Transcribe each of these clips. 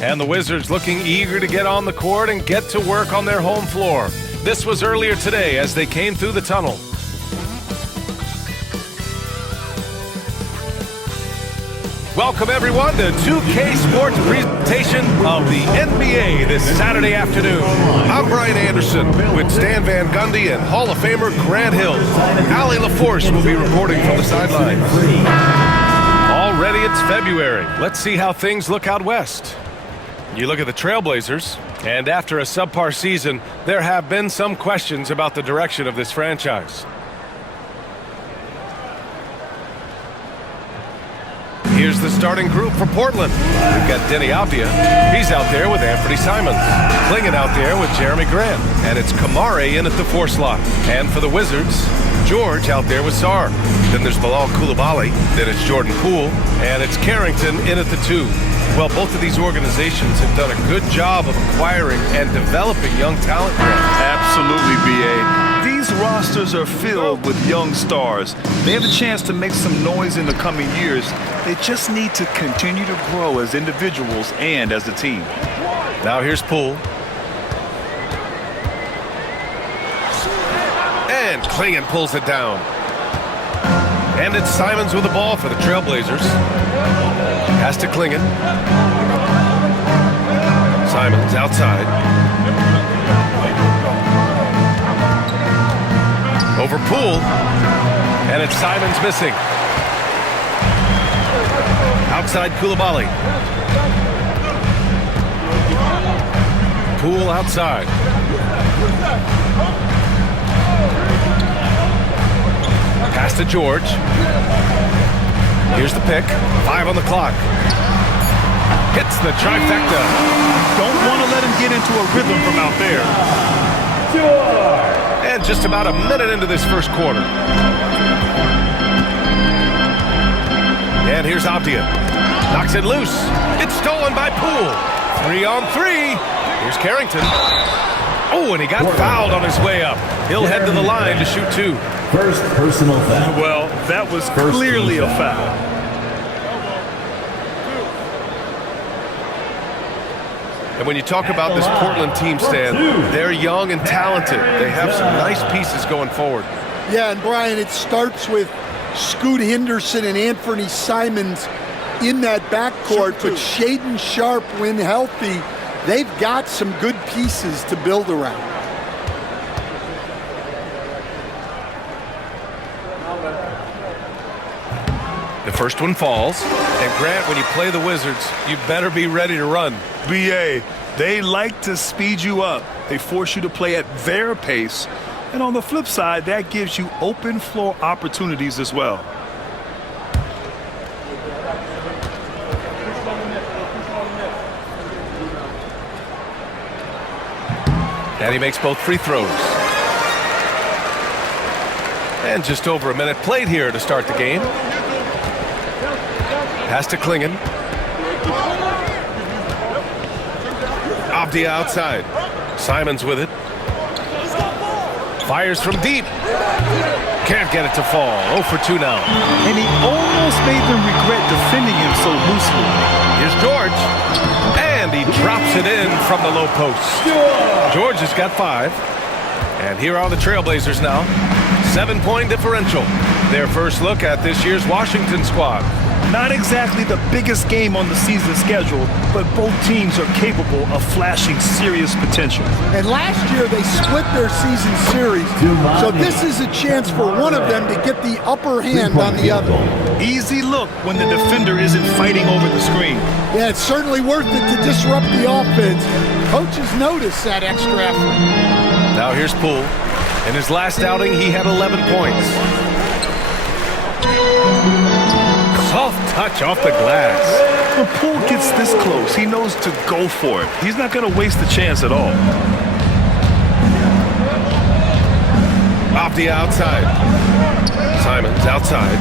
And the Wizards looking eager to get on the court and get to work on their home floor. This was earlier today as they came through the tunnel. Welcome everyone to 2K Sports presentation of the NBA this Saturday afternoon. I'm Brian Anderson with Stan Van Gundy and Hall of Famer Grant Hill. Allie LaForce will be reporting from the sidelines. Already it's February. Let's see how things look out west. You look at the Trailblazers, and after a subpar season, there have been some questions about the direction of this franchise. Here's the starting group for Portland. We've got Denny Avdia. He's out there with Anthony Simons. Klingin out there with Jeremy Grant. And it's Kamare in at the 4 slot. And for the Wizards, George out there with Sarr. Then there's Bilal Coulibaly. Then it's Jordan Poole. And it's Carrington in at the 2. Well, both of these organizations have done a good job of acquiring and developing young talent. Absolutely, B.A. These rosters are filled with young stars. They have a chance to make some noise in the coming years. They just need to continue to grow as individuals and as a team. Now here's Poole. And Klingin pulls it down. And it's Simons with the ball for the Trailblazers. Pass to Klingin. Simons outside. Over Poole. And it's Simons missing. Outside Coulibaly. Poole outside. Pass to George. Here's the pick. 5 on the clock. Hits the trifecta. Don't want to let him get into a rhythm from out there. And just about a minute into this first quarter. And here's Avdia. Knocks it loose. It's stolen by Poole. 3 on 3. Here's Carrington. Oh, and he got fouled on his way up. He'll head to the line to shoot 2. First personal foul. Well, that was clearly a foul. And when you talk about this Portland team, Stan, they're young and talented. They have some nice pieces going forward. Yeah, and Brian, it starts with Scoot Henderson and Anthony Simons in that backcourt, but Shaedon Sharpe, when healthy, they've got some good pieces to build around. The first one falls. And Grant, when you play the Wizards, you better be ready to run. B.A., they like to speed you up. They force you to play at their pace. And on the flip side, that gives you open floor opportunities as well. And he makes both free throws. And just over a minute played here to start the game. Pass to Klingin. Avdia outside. Simons with it. Fires from deep. Can't get it to fall. 0 for 2 now. And he almost made them regret defending him so loosely. Here's George. And he drops it in from the low post. George has got 5. And here are the Trailblazers now. 7-point differential. Their first look at this year's Washington squad. Not exactly the biggest game on the season schedule, but both teams are capable of flashing serious potential. And last year they split their season series, so this is a chance for one of them to get the upper hand on the other. Easy look when the defender isn't fighting over the screen. Yeah, it's certainly worth it to disrupt the offense. Coaches notice that extra effort. Now here's Poole. In his last outing, he had 11 points. Soft touch off the glass. When Poole gets this close, he knows to go for it. He's not going to waste the chance at all. Avdia outside. Simons outside.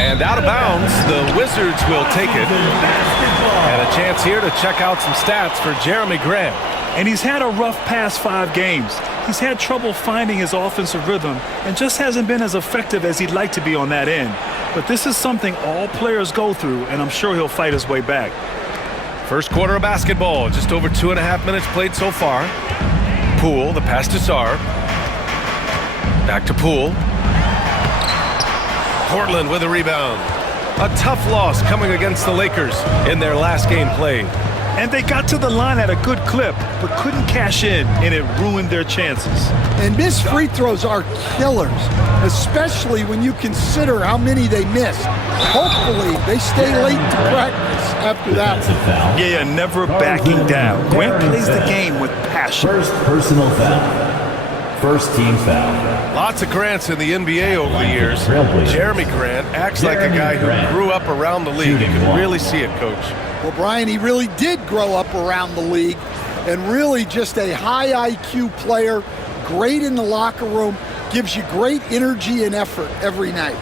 And out of bounds, the Wizards will take it. And a chance here to check out some stats for Jeremy Grant. And he's had a rough past 5 games. He's had trouble finding his offensive rhythm and just hasn't been as effective as he'd like to be on that end. But this is something all players go through, and I'm sure he'll fight his way back. First quarter of basketball, just over 2.5 minutes played so far. Poole, the pass to Sarr. Back to Poole. Portland with a rebound. A tough loss coming against the Lakers in their last game played. And they got to the line at a good clip, but couldn't cash in, and it ruined their chances. And missed free throws are killers, especially when you consider how many they missed. Hopefully, they stay late to practice after that. Yeah, never backing down. Grant plays the game with passion. First personal foul. First team foul. Lots of Grants in the NBA over the years. Jeremy Grant acts like a guy who grew up around the league. You can really see it, Coach. Well, Brian, he really did grow up around the league and really just a high IQ player, great in the locker room, gives you great energy and effort every night.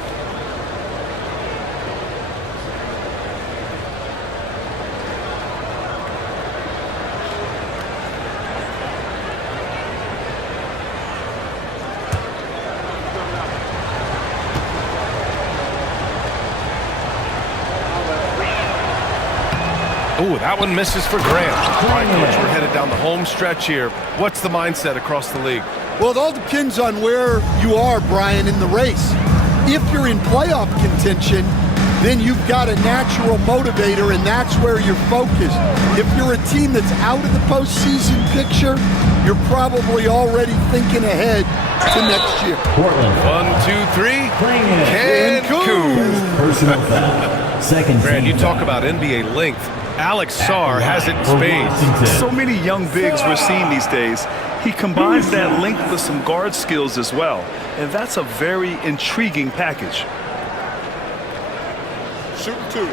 Ooh, that one misses for Grant. All right, Coach, we're headed down the home stretch here. What's the mindset across the league? Well, it all depends on where you are, Brian, in the race. If you're in playoff contention, then you've got a natural motivator, and that's where you're focused. If you're a team that's out of the postseason picture, you're probably already thinking ahead to next year. Portland. 1, 2, 3. Cancun. Personal foul. Second Grant, team you talk foul. about NBA length. Alex Sarr has it in spades. So many young bigs we're seeing these days. He combines that length with some guard skills as well. And that's a very intriguing package. Shooting 2.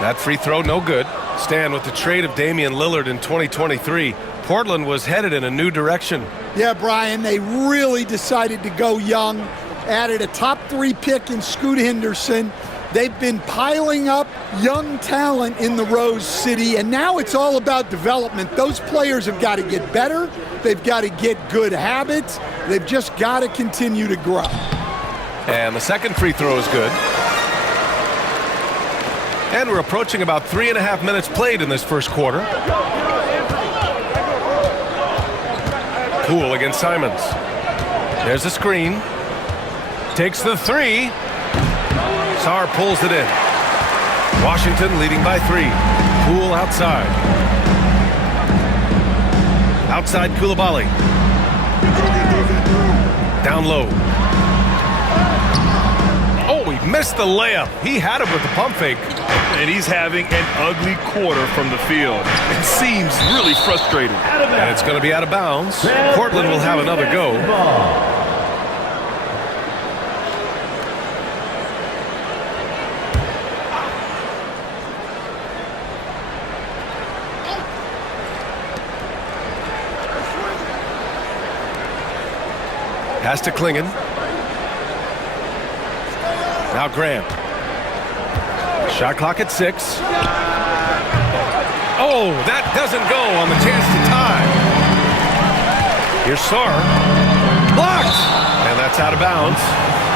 That free throw, no good. Stan, with the trade of Damian Lillard in 2023, Portland was headed in a new direction. Yeah, Brian, they really decided to go young, added a top 3 pick in Scoot Henderson. They've been piling up young talent in the Rose City, and now it's all about development. Those players have got to get better. They've got to get good habits. They've just got to continue to grow. And the second free throw is good. And we're approaching about 3.5 minutes played in this first quarter. Poole against Simons. There's a screen. Takes the 3. Sarr pulls it in. Washington leading by 3. Poole outside. Outside Koulibaly. Down low. Oh, he missed the layup. He had him with the pump fake. And he's having an ugly quarter from the field. It seems really frustrating. And it's going to be out of bounds. Portland will have another go. Pass to Klingen. Now Graham. Shot clock at 6. Oh, that doesn't go on the chance to tie. Here's Sarr. Blocked! And that's out of bounds.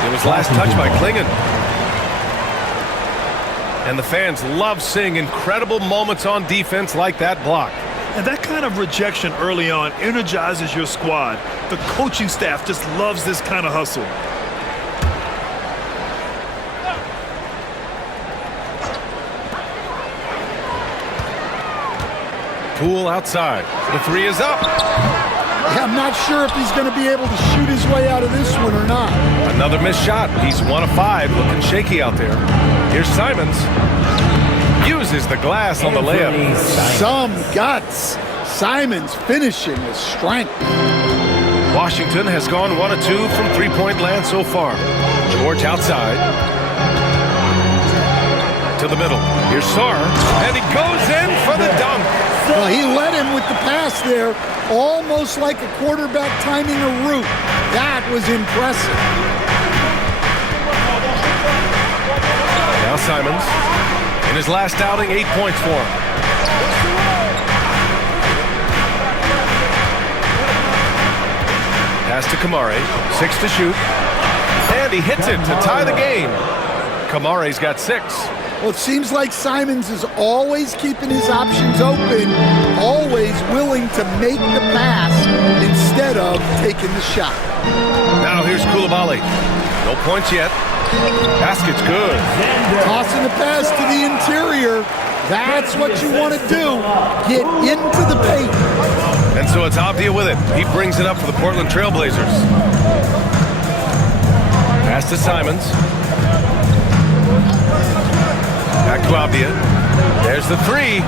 It was last touched by Klingen. And the fans love seeing incredible moments on defense like that block. And that kind of rejection early on energizes your squad. The coaching staff just loves this kind of hustle. Poole outside. The 3 is up. Yeah, I'm not sure if he's going to be able to shoot his way out of this one or not. Another missed shot. He's 1 of 5, looking shaky out there. Here's Simons. Uses the glass on the layup. Some guts. Simons finishing with strength. Washington has gone 1 of 2 from three-point land so far. George outside. To the middle. Here's Sarr. And he goes in for the dunk. Well, he led him with the pass there, almost like a quarterback timing a route. That was impressive. Now Simons, in his last outing, 8 points for him. Pass to Kamare, 6 to shoot, and he hits it to tie the game. Kamare's got 6. Well, it seems like Simons is always keeping his options open, always willing to make the pass instead of taking the shot. Now here's Coulibaly. No points yet. Basket's good. Tossing the pass to the interior. That's what you want to do. Get into the paint. And so it's Avdia with it. He brings it up for the Portland Trailblazers. Pass to Simons. Back to Avdia. There's the 3.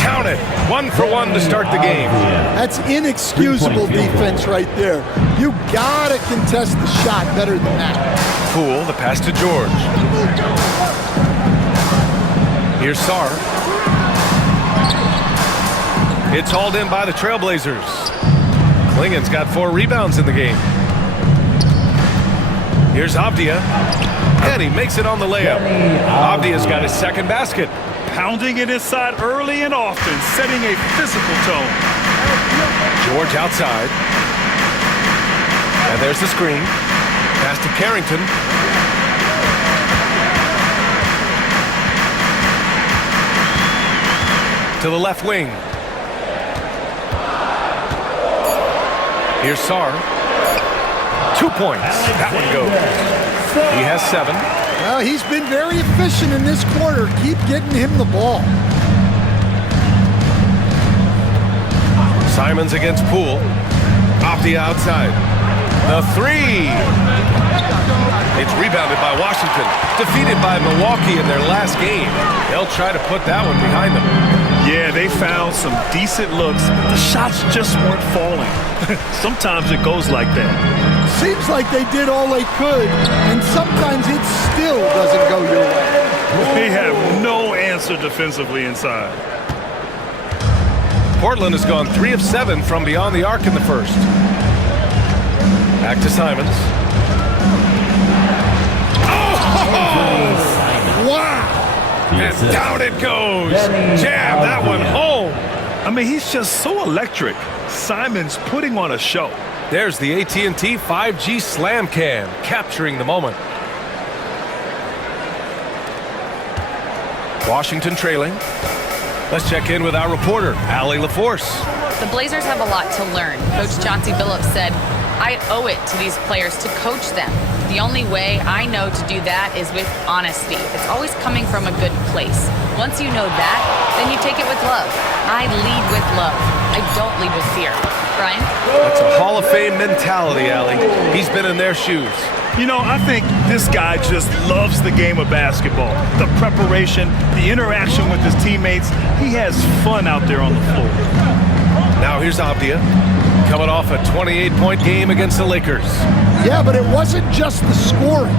Count it. 1 for 1 to start the game. That's inexcusable defense right there. You gotta contest the shot better than that. Poole, the pass to George. Here's Sarr. It's hauled in by the Trailblazers. Klingen's got 4 rebounds in the game. Here's Avdia. And he makes it on the layup. Avdia's got his second basket. Pounding it inside early and often, setting a physical tone. George outside. And there's the screen. Pass to Carrington. To the left wing. Here's Sarr. 2 points. That one goes. He has 7. Well, he's been very efficient in this quarter. Keep getting him the ball. Simons against Poole. Avdia outside. The 3. It's rebounded by Washington. Defeated by Milwaukee in their last game. They'll try to put that one behind them. Yeah, they found some decent looks. The shots just weren't falling. Sometimes it goes like that. Seems like they did all they could, and sometimes it still doesn't go your way. They have no answer defensively inside. Portland has gone 3 of 7 from beyond the arc in the first. Back to Simons. Oh! Wow! And down it goes. Jam that one home. I mean, he's just so electric. Simons putting on a show. There's the AT&T 5G Slam Cam, capturing the moment. Washington trailing. Let's check in with our reporter, Allie LaForce. The Blazers have a lot to learn. Coach Chauncey Billups said, I owe it to these players to coach them. The only way I know to do that is with honesty. It's always coming from a good place. Once you know that, then you take it with love. I lead with love. I don't lead with fear. Brian? That's a Hall of Fame mentality, Allie. He's been in their shoes. You know, I think this guy just loves the game of basketball. The preparation, the interaction with his teammates. He has fun out there on the floor. Now here's Avdia, coming off a 28-point game against the Lakers. Yeah, but it wasn't just the scoring.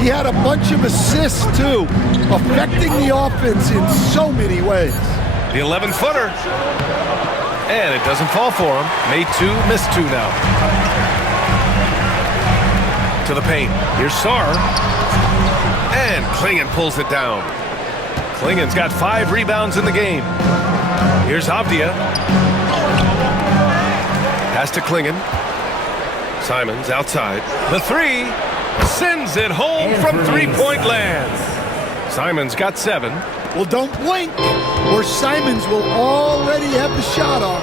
He had a bunch of assists, too, affecting the offense in so many ways. The 11-footer. And it doesn't fall for him. Made 2, missed 2 now. To the paint. Here's Sarr. And Klingen pulls it down. Klingen's got 5 rebounds in the game. Here's Avdia. Pass to Klingen. Simons outside. The 3 sends it home from three-point land. Simons got 7. Well, don't blink, or Simons will already have the shot off.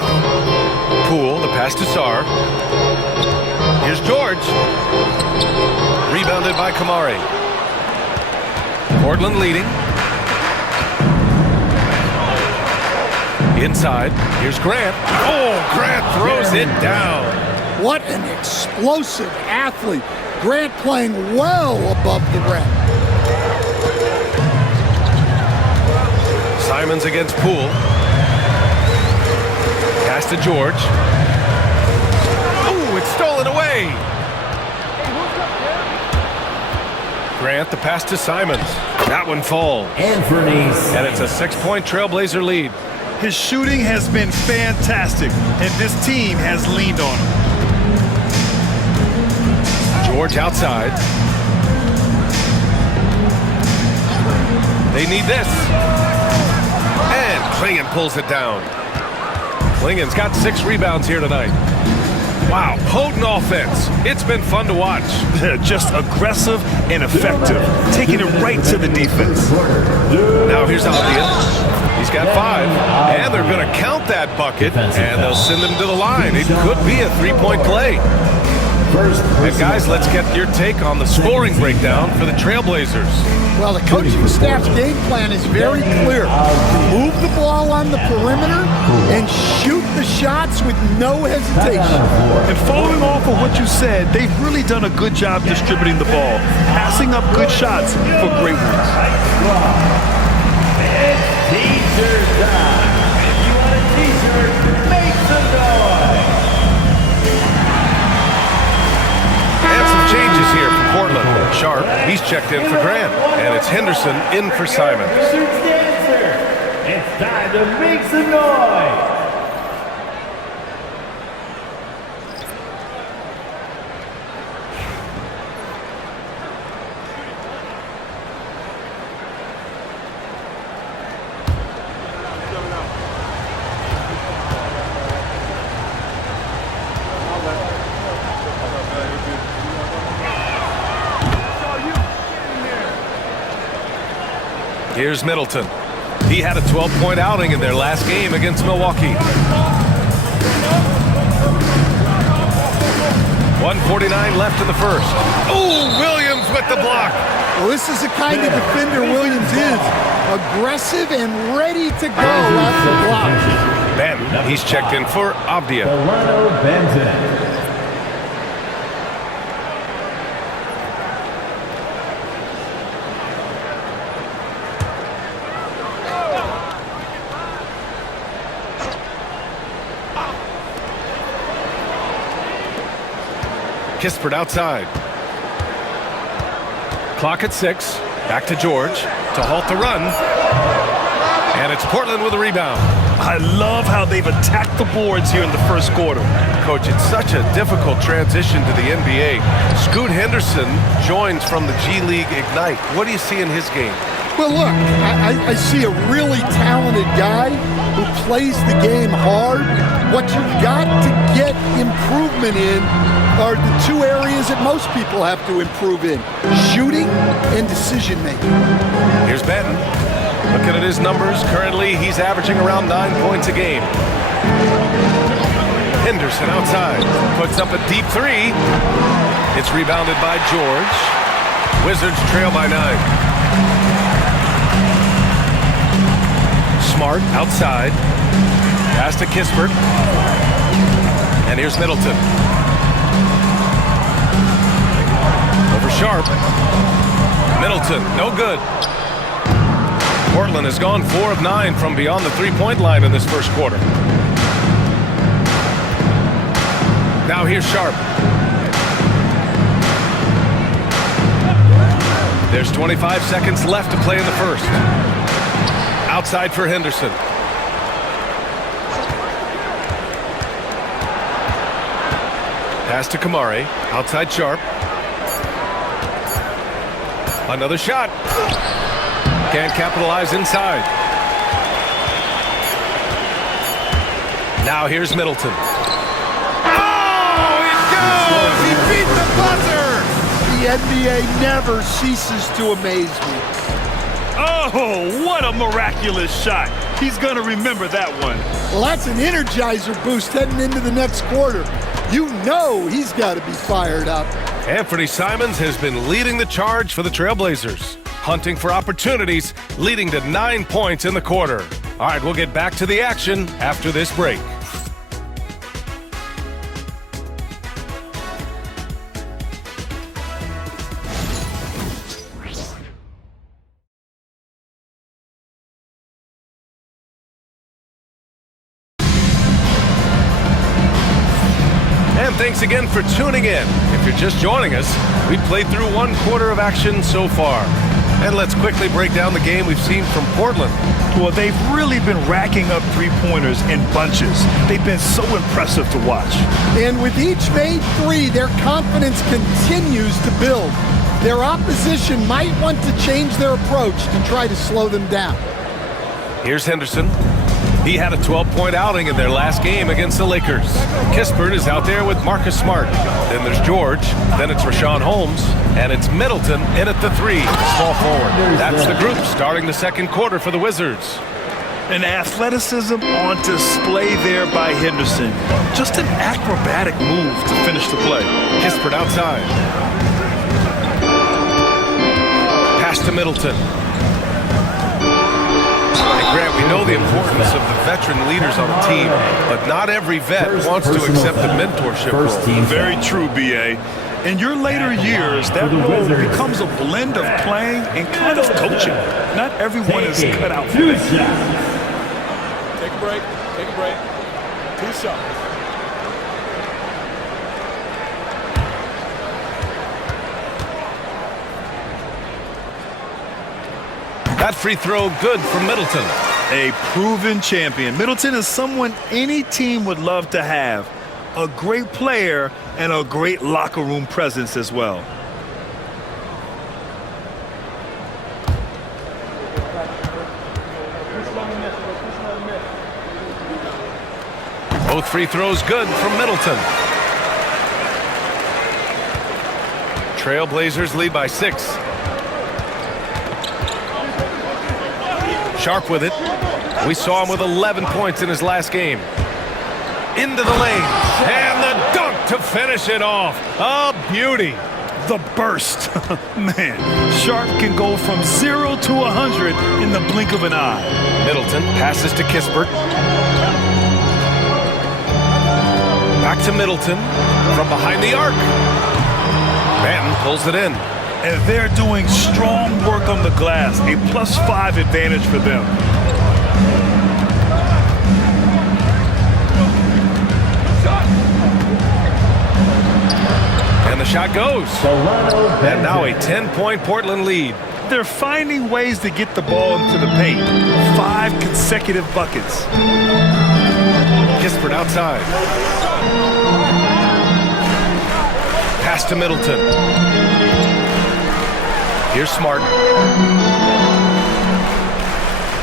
Poole, the pass to Sarr. Here's George. Rebounded by Kamare. Portland leading. Inside. Here's Grant. Oh, Grant throws it down. What an explosive athlete. Grant playing well above the rim. Simons against Poole. Pass to George. Oh, it's stolen away. Grant, the pass to Simons. That one falls. Anthony And it's a 6-point Trailblazer lead. His shooting has been fantastic, and this team has leaned on him. George outside. They need this. And Klingon pulls it down. Klingon's got 6 rebounds here tonight. Wow, potent offense. It's been fun to watch. Just aggressive and effective, taking it right to the defense. Now here's Avdia. He's got 5, and they're going to count that bucket, and they'll send him to the line. It could be a 3-point play. And guys, let's get your take on the scoring breakdown for the Trailblazers. Well, the coaching staff's game plan is very clear. Move the ball on the perimeter and shoot the shots with no hesitation. And following off of what you said, they've really done a good job distributing the ball, passing up good shots for great ones. It's t-shirt time. If you want a t-shirt, make some noise. And some changes here for Portland. Sharp, he's checked in for Grant. And it's Henderson in for Simons. It's time to make some noise. Here's Middleton. He had a 12-point outing in their last game against Milwaukee. 1:49 left in the first. Oh, Williams with the block. Well, this is the kind of defender Williams is. Aggressive and ready to go off the block. Ben, he's checked in for Avdia. Delano Benton. Kispert outside. Clock at 6. Back to George to halt the run. And it's Portland with a rebound. I love how they've attacked the boards here in the first quarter. Coach, it's such a difficult transition to the NBA. Scoot Henderson joins from the G League Ignite. What do you see in his game? Well, look, I see a really talented guy who plays the game hard. What you've got to get improvement in are the 2 areas that most people have to improve in: shooting and decision making. Here's Benton. Looking at his numbers, currently he's averaging around 9 points a game. Henderson outside, puts up a deep 3. It's rebounded by George. Wizards trail by 9. Smart outside. Pass to Kispert. And here's Middleton. Over Sharp. Middleton, no good. Portland has gone 4 of 9 from beyond the 3-point line in this first quarter. Now here's Sharp. There's 25 seconds left to play in the first. Outside for Henderson. Pass to Kamari. Outside Sharp. Another shot. Can't capitalize inside. Now here's Middleton. Oh, it goes! He beat the buzzer! The NBA never ceases to amaze me. Oh, what a miraculous shot. He's going to remember that one. Well, that's an energizer boost heading into the next quarter. You know he's got to be fired up. Anthony Simons has been leading the charge for the Trailblazers, hunting for opportunities, leading to 9 points in the quarter. All right, we'll get back to the action after this break. Thanks again for tuning in. If you're just joining us, we played through 1 quarter of action so far. And let's quickly break down the game we've seen from Portland. Well, they've really been racking up three-pointers in bunches. They've been so impressive to watch. And with each made three, their confidence continues to build. Their opposition might want to change their approach to try to slow them down. Here's Henderson. He had a 12-point outing in their last game against the Lakers. Kispert is out there with Marcus Smart. Then there's George. Then it's Rashawn Holmes. And it's Middleton in at the three, small forward. That's the group starting the second quarter for the Wizards. An athleticism on display there by Henderson. Just an acrobatic move to finish the play. Kispert outside. Pass to Middleton. Grant, we know the importance of the veteran leaders on a team, but not every vet wants to accept the mentorship role. Very true, B.A. In your later years, that role becomes a blend of playing and kind of coaching. Not everyone is cut out for that. Take a break. Take a break. 2 shots. That free throw good from Middleton. A proven champion. Middleton is someone any team would love to have. A great player and a great locker room presence as well. Both free throws good from Middleton. Trailblazers lead by 6. Sharp with it. We saw him with 11 points in his last game. Into the lane. And the dunk to finish it off. A beauty. The burst. Man, Sharp can go from 0 to 100 in the blink of an eye. Middleton passes to Kispert. Back to Middleton from behind the arc. Banton pulls it in. And they're doing strong work on the glass. A +5 advantage for them. And the shot goes. And now a 10-point Portland lead. They're finding ways to get the ball into the paint. 5 consecutive buckets. Kispert outside. Pass to Middleton. Here's Smart.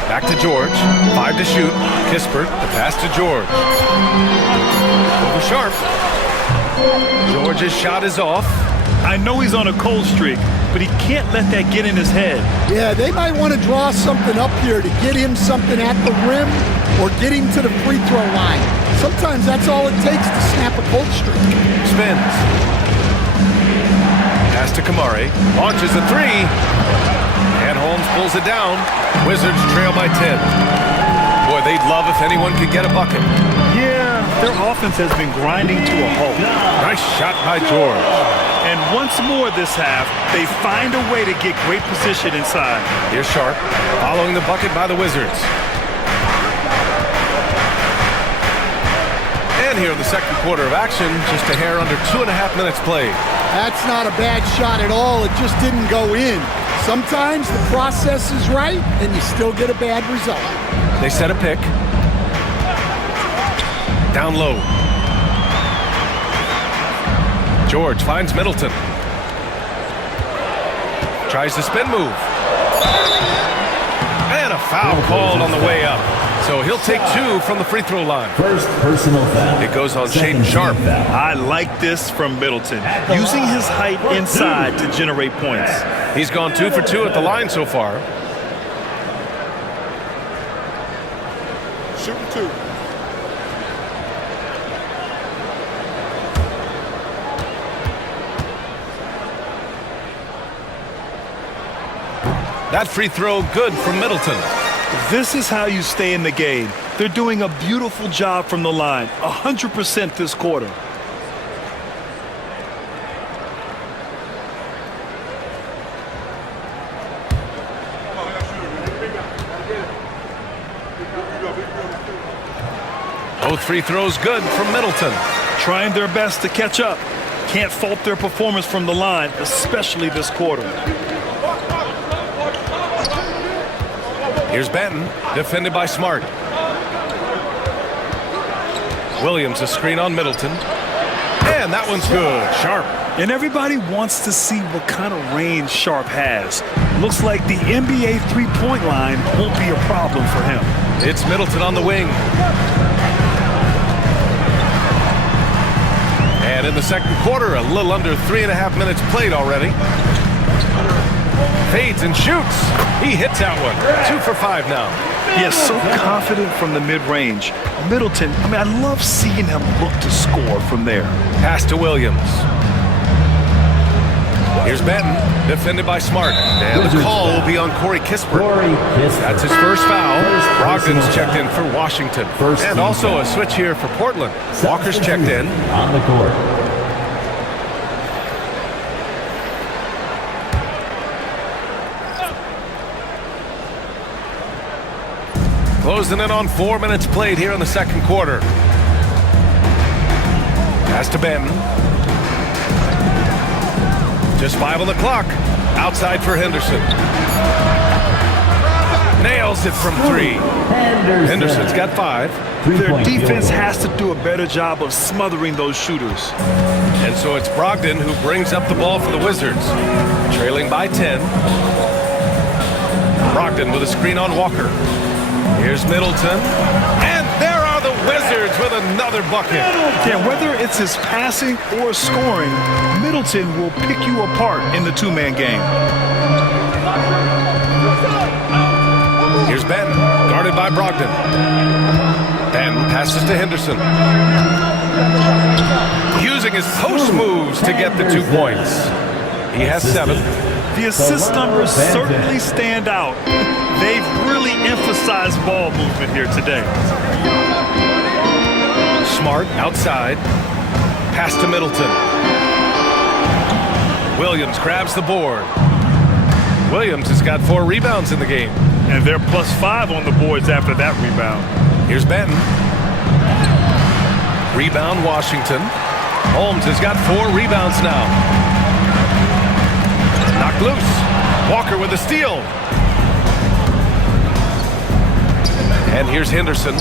Back to George. 5 to shoot. Kispert, the pass to George. Over Sharp. George's shot is off. I know he's on a cold streak, but he can't let that get in his head. Yeah, they might want to draw something up here to get him something at the rim or get him to the free throw line. Sometimes that's all it takes to snap a cold streak. Spins. Pass to Kamari. Launches a 3. And Holmes pulls it down. Wizards trail by 10. Boy, they'd love if anyone could get a bucket. Yeah, their offense has been grinding to a halt. Nice shot by George. And once more this half, they find a way to get great position inside. Here's Sharp, following the bucket by the Wizards. And here in the second quarter of action, just a hair under 2.5 minutes played. That's not a bad shot at all. It just didn't go in. Sometimes the process is right, and you still get a bad result. They set a pick. Down low. George finds Middleton. Tries the spin move. And a foul called on the way up. So he'll take 2 from the free throw line. First personal foul. It goes on Shaedon Sharp. I like this from Middleton, using his height inside to generate points. He's gone 2 for 2 at the line so far. Shooting 2. That free throw good from Middleton. This is how you stay in the game. They're doing a beautiful job from the line, 100% this quarter. Both free throws good from Middleton. Trying their best to catch up. Can't fault their performance from the line, especially this quarter. Here's Benton, defended by Smart. Williams, a screen on Middleton. And that one's good. Sharp. And everybody wants to see what kind of range Sharp has. Looks like the NBA three-point line won't be a problem for him. It's Middleton on the wing. And in the second quarter, a little under 3.5 minutes played already. Fades and shoots. He hits that one. 2 for 5 now. Yes, so confident from the mid-range. Middleton, I love seeing him look to score from there. Pass to Williams. Here's Benton, defended by Smart. And the call will be on Corey Kispert. That's his first foul. Brogdon's checked in for Washington. And also a switch here for Portland. Walker's checked in. On the court. Closing in on 4 minutes played here in the second quarter. Pass to Benton. Just 5 on the clock. Outside for Henderson. Nails it from 3. Henderson's got 5. Their defense has to do a better job of smothering those shooters. And so it's Brogdon who brings up the ball for the Wizards. Trailing by 10. Brogdon with a screen on Walker. Here's Middleton. And there are the Wizards with another bucket. Yeah, whether it's his passing or scoring, Middleton will pick you apart in the two-man game. Here's Benton, guarded by Brogdon. Benton passes to Henderson. Using his post moves to get the 2 points. He has 7. The assist numbers certainly stand out. They've really emphasized ball movement here today. Smart outside. Pass to Middleton. Williams grabs the board. Williams has got 4 rebounds in the game. And they're +5 on the boards after that rebound. Here's Benton. Rebound Washington. Holmes has got 4 rebounds now. Knocked loose. Walker with a steal. And here's Henderson.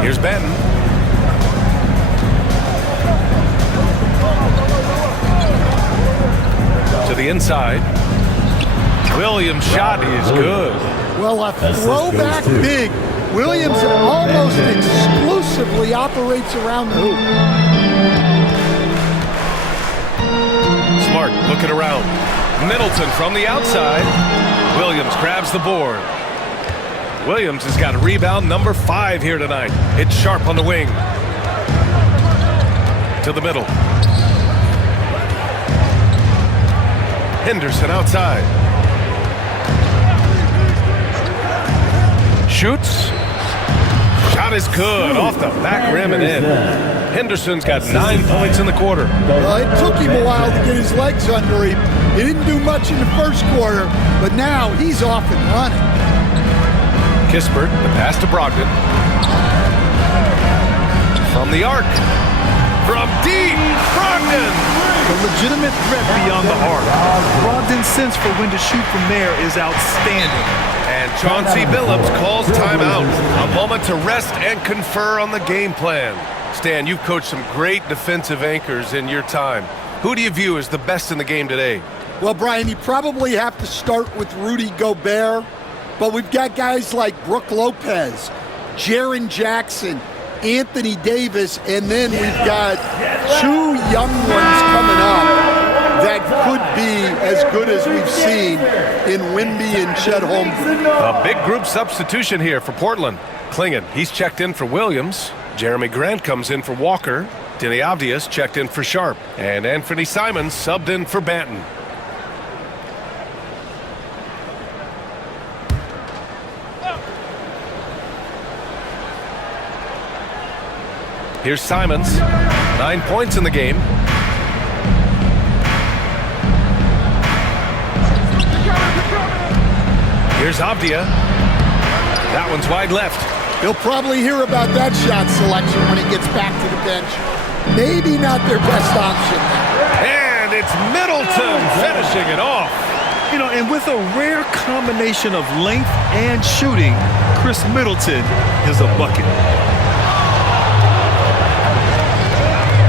Here's Benton. To the inside. Williams' shot is good. Well, a throwback big. Williams almost exclusively operates around the hoop. Smart looking around. Middleton from the outside. Williams grabs the board. Williams has got rebound number 5 here tonight. It's Sharp on the wing. To the middle. Henderson outside. Shoots. Shot is good. Off the back rim and in. Henderson's got 9 points in the quarter. Well, it took him a while to get his legs under him. He didn't do much in the first quarter, but now he's off and running. Kispert, the pass to Brogdon. From the arc. From deep, Brogdon. A legitimate threat beyond the arc. Brogdon's sense for when to shoot from there is outstanding. And Chauncey Billups calls timeout. A moment to rest and confer on the game plan. Stan, you've coached some great defensive anchors in your time. Who do you view as the best in the game today? Well, Brian, you probably have to start with Rudy Gobert, but we've got guys like Brook Lopez, Jaren Jackson, Anthony Davis, and then we've got 2 young ones coming up that could be as good as we've seen in Wemby and Chet Holmgren. A big group substitution here for Portland. Klingon, he's checked in for Williams. Jeremy Grant comes in for Walker. Denny Avdius checked in for Sharp. And Anthony Simons subbed in for Banton. Here's Simons. 9 points in the game. Here's Avdia. That one's wide left. He'll probably hear about that shot selection when he gets back to the bench. Maybe not their best option. And it's Middleton finishing it off. You know, and with a rare combination of length and shooting, Chris Middleton is a bucket.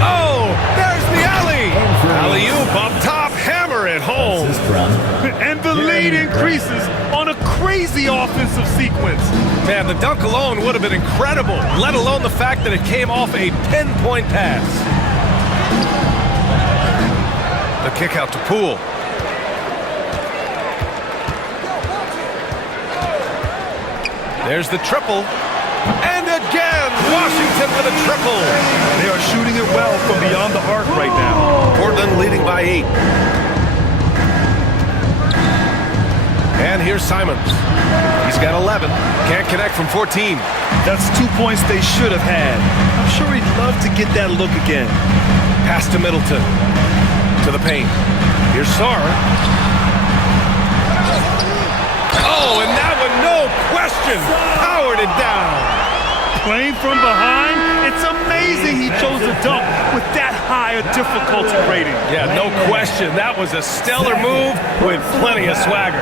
Oh, there's the alley. Alley-oop up top, hammer it home. And the lead increases on a crazy offensive sequence. Man, the dunk alone would have been incredible, let alone the fact that it came off a 10-point pass. The kick out to Poole. There's the triple. And again, Washington with a triple. They are shooting it well from beyond the arc right now. Portland leading by 8. And here's Simons. He's got 11. Can't connect from 14. That's 2 points they should have had. I'm sure he'd love to get that look again. Pass to Middleton. To the paint. Here's Sarr. Oh, and that one, no question, powered it down. Playing from behind, it's amazing he chose a dunk with that high a difficulty rating. Yeah, no question. That was a stellar move with plenty of swagger.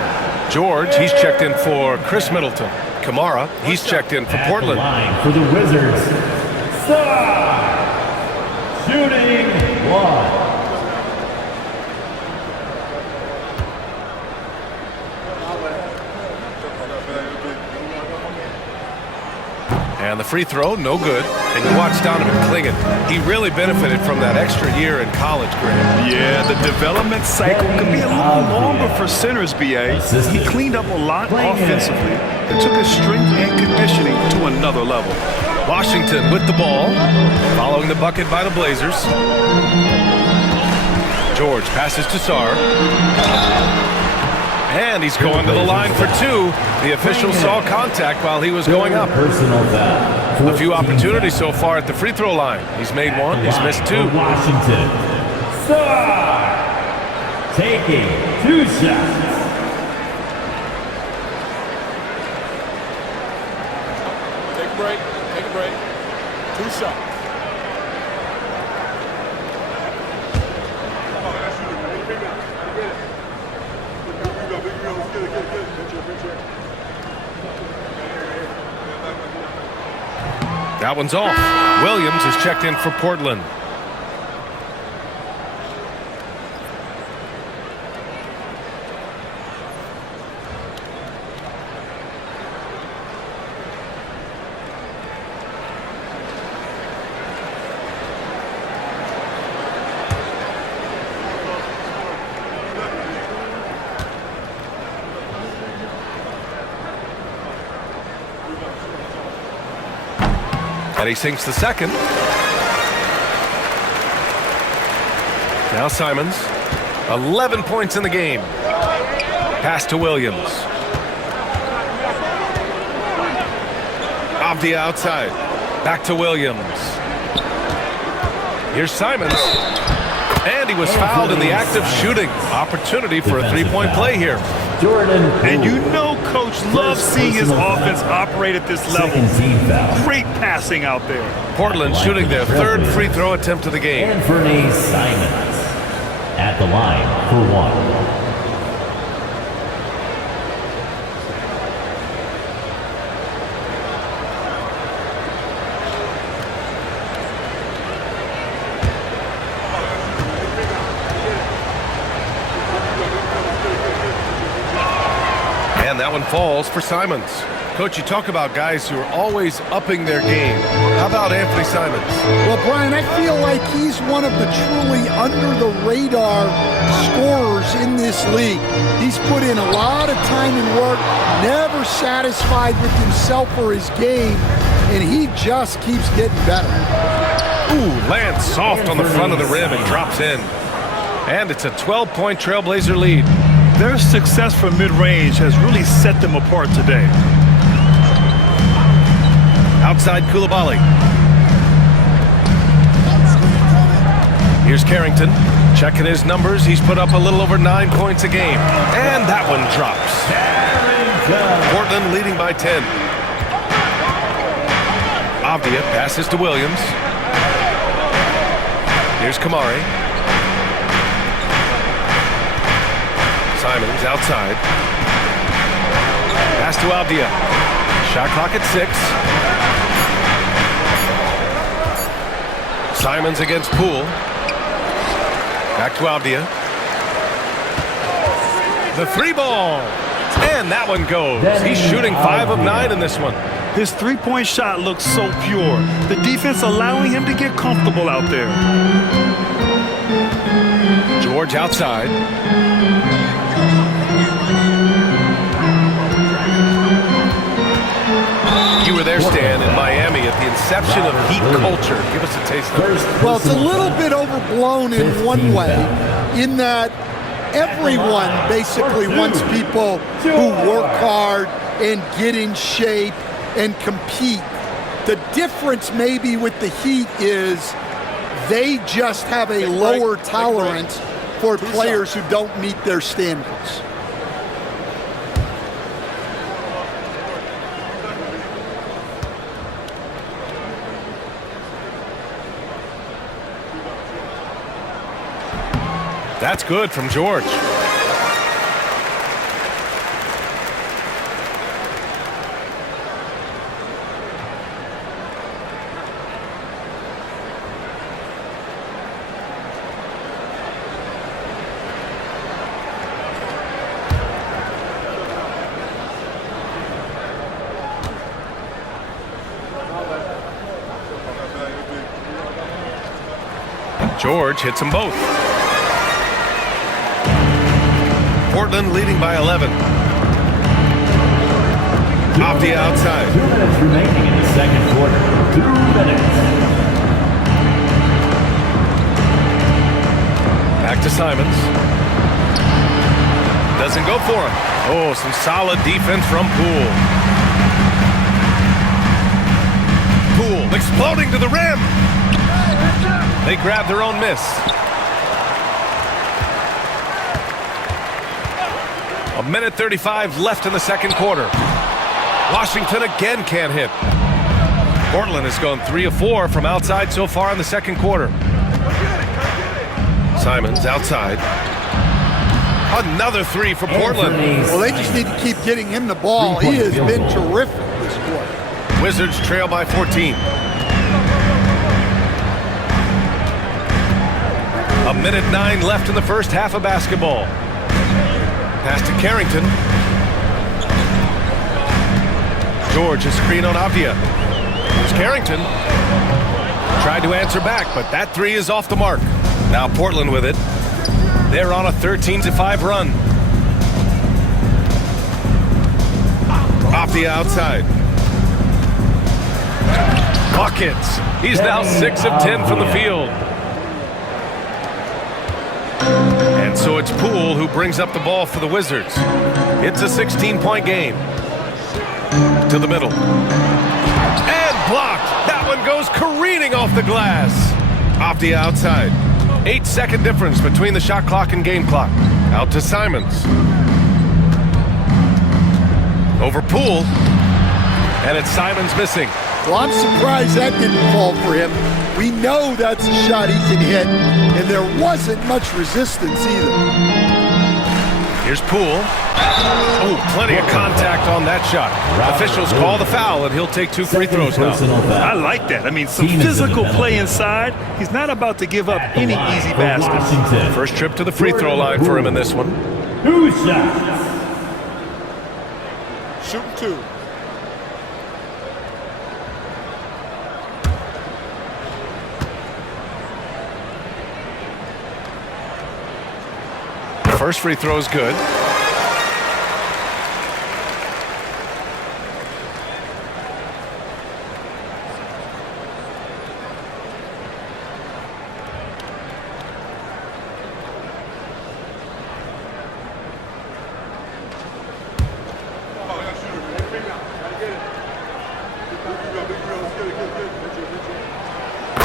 George, he's checked in for Chris Middleton. Kamara, he's checked in for Portland. For the Wizards, shooting 1. And the free throw, no good. And you watch Donovan Clingan. He really benefited from that extra year in college, Graham. Yeah, the development cycle could be a little longer for centers, B.A. He cleaned up a lot offensively and took his strength and conditioning to another level. Washington with the ball, following the bucket by the Blazers. George passes to Sarr. And he's going to the line for 2. The official saw contact while he was going up. Personal foul. A few opportunities so far at the free throw line. He's made 1, he's missed 2. Washington, taking 2 shots. Take a break. Take a break. 2 shots. That one's off. Williams is checked in for Portland. And he sinks the second. Now Simons. 11 points in the game. Pass to Williams. Off the outside. Back to Williams. Here's Simons. And he was fouled in the act of shooting. Opportunity for a 3-point play here. Jordan. And you know Coach loves seeing his offense operate at this level. Great passing out there. Portland shooting their 3rd free throw attempt of the game. Anthony Simons at the line for 1. And that one falls for Simons. Coach, you talk about guys who are always upping their game. How about Anthony Simons? Well, Brian, I feel like he's one of the truly under-the-radar scorers in this league. He's put in a lot of time and work, never satisfied with himself or his game, and he just keeps getting better. Ooh, lands soft on the front of the rim and drops in. And it's a 12-point Trailblazer lead. Their success from mid-range has really set them apart today. Outside Coulibaly. Here's Carrington. Checking his numbers. He's put up a little over 9 points a game. And that one drops. Portland leading by 10. Avdia passes to Williams. Here's Kamari. Simons outside. Pass to Avdia. Shot clock at 6. Simons against Poole. Back to Avdia. The 3-ball. And that one goes. He's shooting 5 of 9 in this one. His three-point shot looks so pure. The defense allowing him to get comfortable out there. George outside. You were there, Stan, in Miami at the inception of Heat culture. Give us a taste of it. Well, it's a little bit overblown in one way, in that everyone basically wants people who work hard and get in shape and compete. The difference maybe with the Heat is they just have a lower tolerance for players who don't meet their standards. That's good from George. George hits them both. Portland leading by 11. Off the outside. 2 minutes remaining in the second quarter. 2 minutes. Back to Simons. Doesn't go for him. Oh, some solid defense from Poole. Poole exploding to the rim. They grab their own miss. A minute 35 left in the second quarter. Washington again can't hit. Portland has gone 3 of 4 from outside so far in the second quarter. Simons outside. Another 3 for Portland. Well, they just need to keep getting him the ball. He has been terrific this quarter. Wizards trail by 14. A minute 9 left in the first half of basketball. Pass to Carrington. George, a screen on Avdia. Here's Carrington. Tried to answer back, but that 3 is off the mark. Now Portland with it. They're on a 13-5 run. Off the outside. Buckets. He's now 6 of 10 from the field. And so it's Poole who brings up the ball for the Wizards. It's a 16-point game. To the middle. And blocked. That one goes careening off the glass. Off the outside. 8-second difference between the shot clock and game clock. Out to Simons. Over Poole. And it's Simons missing. Well, I'm surprised that didn't fall for him. We know that's a shot he can hit, and there wasn't much resistance either. Here's Poole. Oh, plenty of contact on that shot. Officials call the foul, and he'll take 2 free throws now. I like that. I mean, some physical play inside. He's not about to give up any easy baskets. First trip to the free throw line for him in this one. 2 shots. Shooting 2. First free throw is good.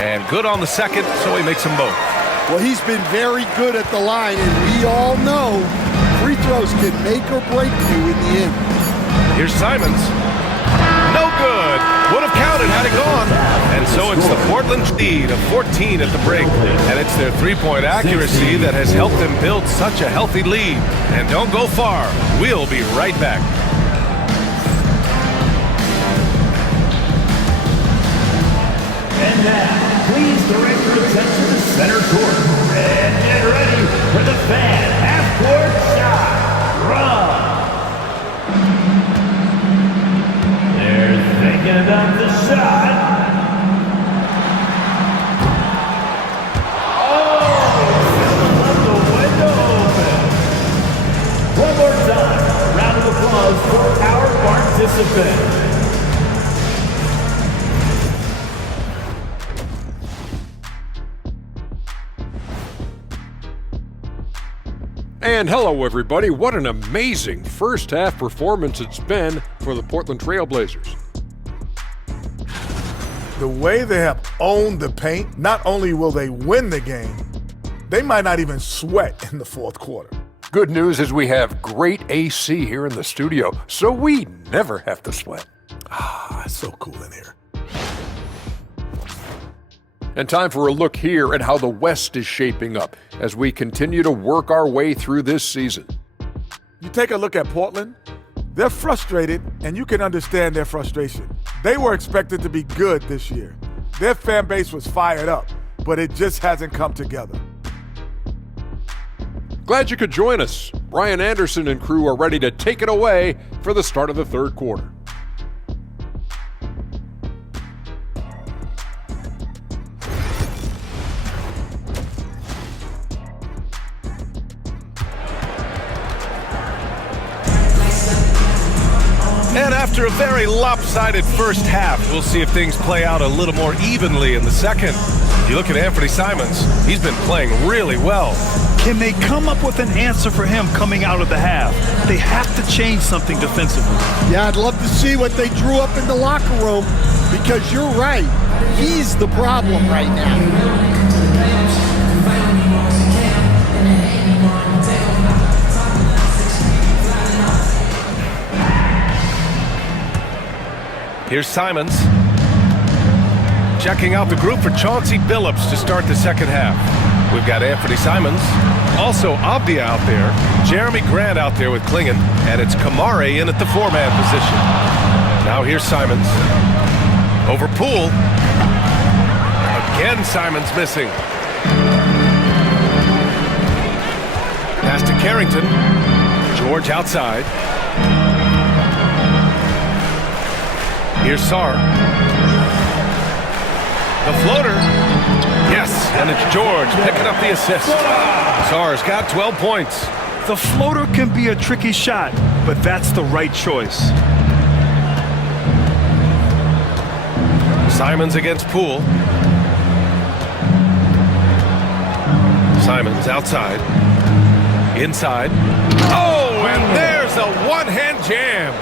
And good on the second, so he makes them both. Well, he's been very good at the line, and we all know free throws can make or break you in the end. Here's Simons. No good. Would have counted. out and had it gone. And so it's the Portland lead of 14 at the break. And it's their three-point accuracy that has helped them build such a healthy lead. And don't go far. We'll be right back. And now, please direct your attention to center court. And get ready for the fan half-court shot. Run! They're thinking about the shot. Oh, left the window open. One more time, a round of applause for our participants. And hello, everybody. What an amazing first-half performance it's been for the Portland Trail Blazers. The way they have owned the paint, not only will they win the game, they might not even sweat in the fourth quarter. Good news is we have great AC here in the studio, so we never have to sweat. It's so cool in here. And time for a look here at how the West is shaping up as we continue to work our way through this season. You take a look at Portland, they're frustrated, and you can understand their frustration. They were expected to be good this year. Their fan base was fired up, but it just hasn't come together. Glad you could join us. Brian Anderson and crew are ready to take it away for the start of the third quarter. And after a very lopsided first half, we'll see if things play out a little more evenly in the second. You look at Anthony Simons, he's been playing really well. Can they come up with an answer for him coming out of the half? They have to change something defensively. Yeah, I'd love to see what they drew up in the locker room, because you're right. He's the problem right now. Here's Simons. Checking out the group for Chauncey Billups to start the second half. We've got Anthony Simons, also Avdia out there, Jeremy Grant out there with Klingon, and it's Kamare in at the four-man position. Now here's Simons. Over Poole. Again, Simons missing. Pass to Carrington. George outside. Here's Sarr. The floater. Yes, and it's George picking up the assist. Sarr's got 12 points. The floater can be a tricky shot, but that's the right choice. Simons against Poole. Simons outside. Inside. Oh, and there's a one-hand jam.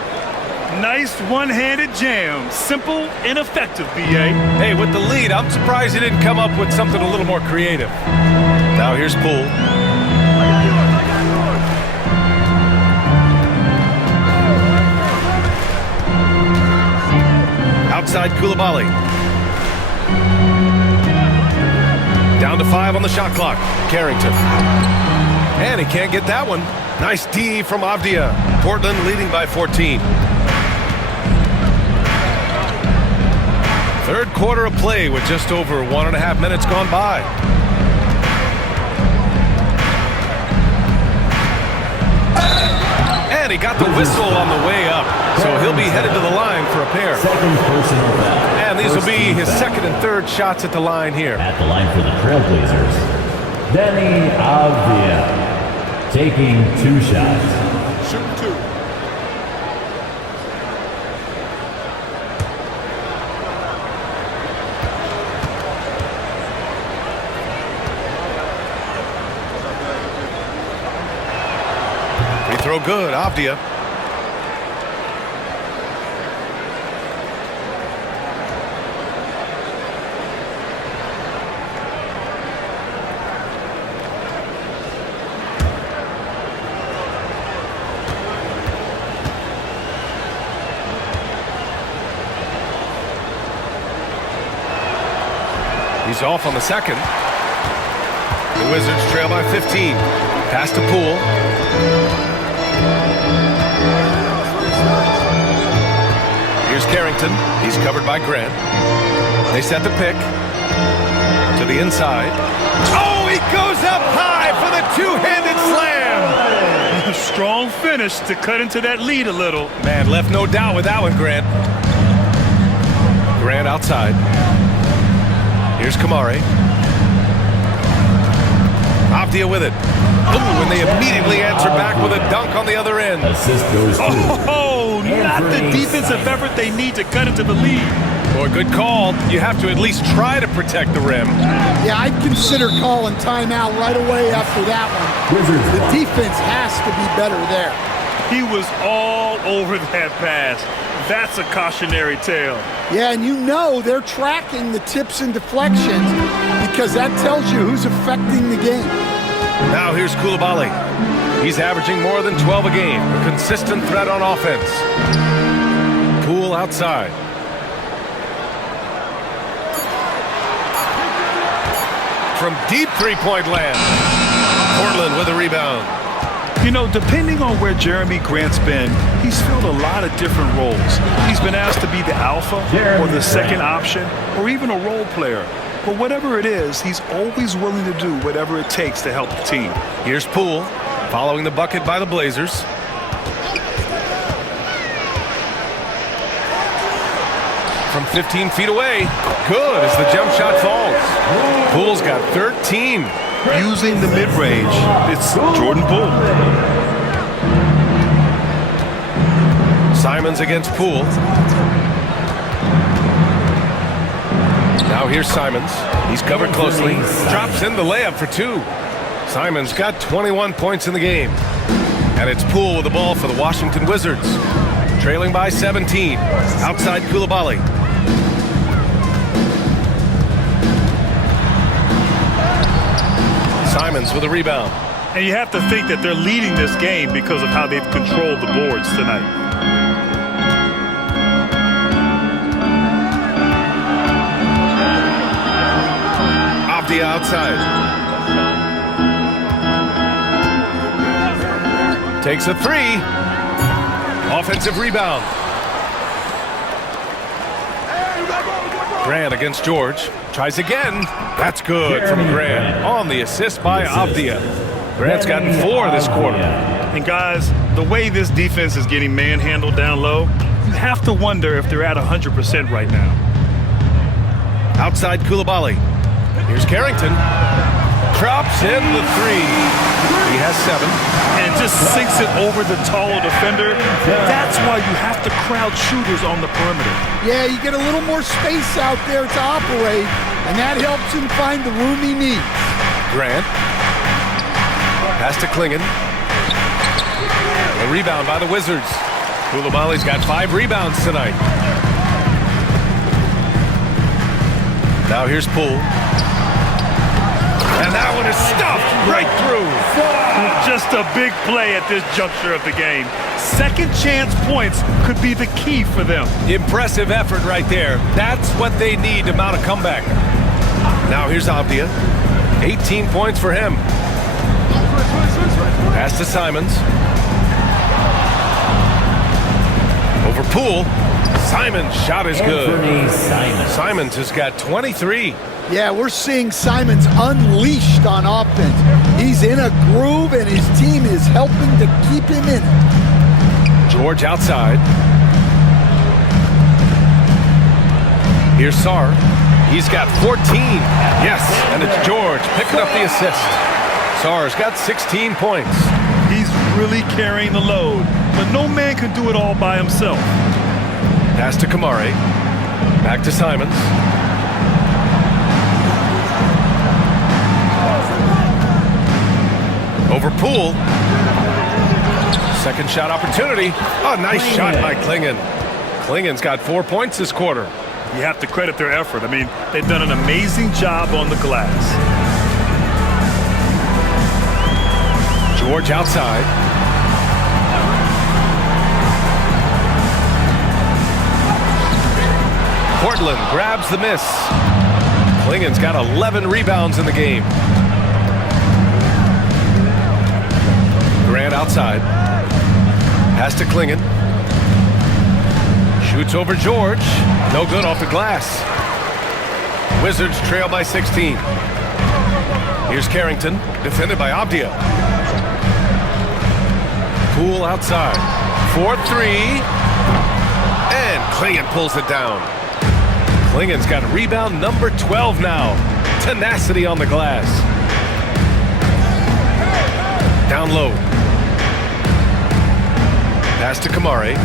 Nice one-handed jam. Simple and effective, B.A. Hey, with the lead, I'm surprised he didn't come up with something a little more creative. Now here's Poole. Outside Koulibaly. Down to 5 on the shot clock. Carrington. And he can't get that one. Nice D from Avdia. Portland leading by 14. Third quarter of play with just over 1.5 minutes gone by. And he got the whistle on the way up, so he'll be headed to the line for a pair. Second personal foul. And these will be his second and third shots at the line here. At the line for the Trailblazers, Denny Avdia taking 2 shots. Shooting 2. Free throw good, Avdia. He's off on the second. The Wizards trail by 15. Pass to Poole. Here's Carrington. He's covered by Grant. They set the pick to the inside. Oh, he goes up high for the two-handed slam. A strong finish to cut into that lead a little. Man, left no doubt with that one, Grant. Grant outside. Here's Kamari. Avdia with it. Ooh, and they immediately answer back with a dunk on the other end. Assist goes to Oh, not the Anthony defensive Simons. effort they need to cut into the lead. Boy, good call. You have to at least try to protect the rim. Yeah, I'd consider calling timeout right away after that one. Wizards The ball. defense has to be better there. He was all over that pass. That's a cautionary tale. Yeah, and you know they're tracking the tips and deflections because that tells you who's affecting the game. Now here's Coulibaly. He's averaging more than 12 a game. A consistent threat on offense. Poole outside. From deep three-point land. Portland with a rebound. You know, depending on where Jeremy Grant's been, he's filled a lot of different roles. He's been asked to be the alpha or the second option or even a role player. But whatever it is, he's always willing to do whatever it takes to help the team. Here's Poole, following the bucket by the Blazers. From 15 feet away. Good as the jump shot falls. Poole's got 13. Using the mid-range, it's Jordan Poole. Simons against Poole. Now here's Simons. He's covered closely. Drops in the layup for two. Simons got 21 points in the game. And it's Poole with the ball for the Washington Wizards. Trailing by 17. Outside Coulibaly. Simons with a rebound. And you have to think that they're leading this game because of how they've controlled the boards tonight. Avdia outside. Takes a three. Offensive rebound. Grant against George. Tries again. That's good from Grant. On the assist by Avdia. Grant's gotten 4 this quarter. And guys, the way this defense is getting manhandled down low, you have to wonder if they're at 100% right now. Outside Coulibaly. Here's Carrington. Drops in the 3. He has 7. And just sinks it over the taller defender. That's why you have to crowd shooters on the perimeter. Yeah, you get a little more space out there to operate, and that helps him find the room he needs. Grant. Pass to Klingon. A rebound by the Wizards. Coulibaly's got 5 rebounds tonight. Now here's Poole. And that one is stuffed right through. Just a big play at this juncture of the game. Second chance points could be the key for them. Impressive effort right there. That's what they need to mount a comeback. Now here's Avdia. 18 points for him. Pass to Simons. Over Poole. Simons' shot is good. Simons has got 23. Yeah, we're seeing Simons unleashed on offense. He's in a groove, and his team is helping to keep him in it. George outside. Here's Sarr. He's got 14. Yes, and it's George picking up the assist. Sarr's got 16 points. He's really carrying the load, but no man can do it all by himself. Pass to Kamari. Back to Simons. Over Poole. Second shot opportunity. Oh, nice shot by Klingon. Klingon's got 4 points this quarter. You have to credit their effort. I mean, they've done an amazing job on the glass. George outside. Portland grabs the miss. Klingen's got 11 rebounds in the game. Grant outside. Pass to Klingen. Shoots over George. No good off the glass. Wizards trail by 16. Here's Carrington, defended by Avdia. Poole outside. 4-3. And Klingen pulls it down. Klingen's got rebound number 12 now. Tenacity on the glass. Down low. Pass to Kamari.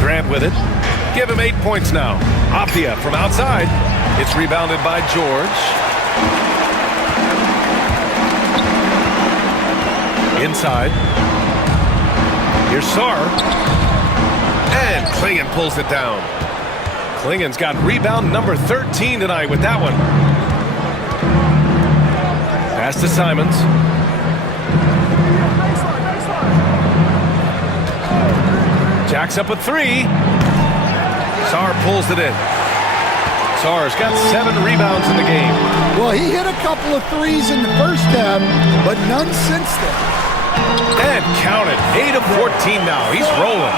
Grant with it. Give him 8 points now. Avdia from outside. It's rebounded by George. Inside. Here's Sarr. And Klingen pulls it down. Klingen's got rebound number 13 tonight with that one. Pass to Simons. Jacks up a 3. Sarr pulls it in. Sarr's got 7 rebounds in the game. Well, he hit a couple of threes in the first half, but none since then. And count it. 8 of 14 now. He's rolling.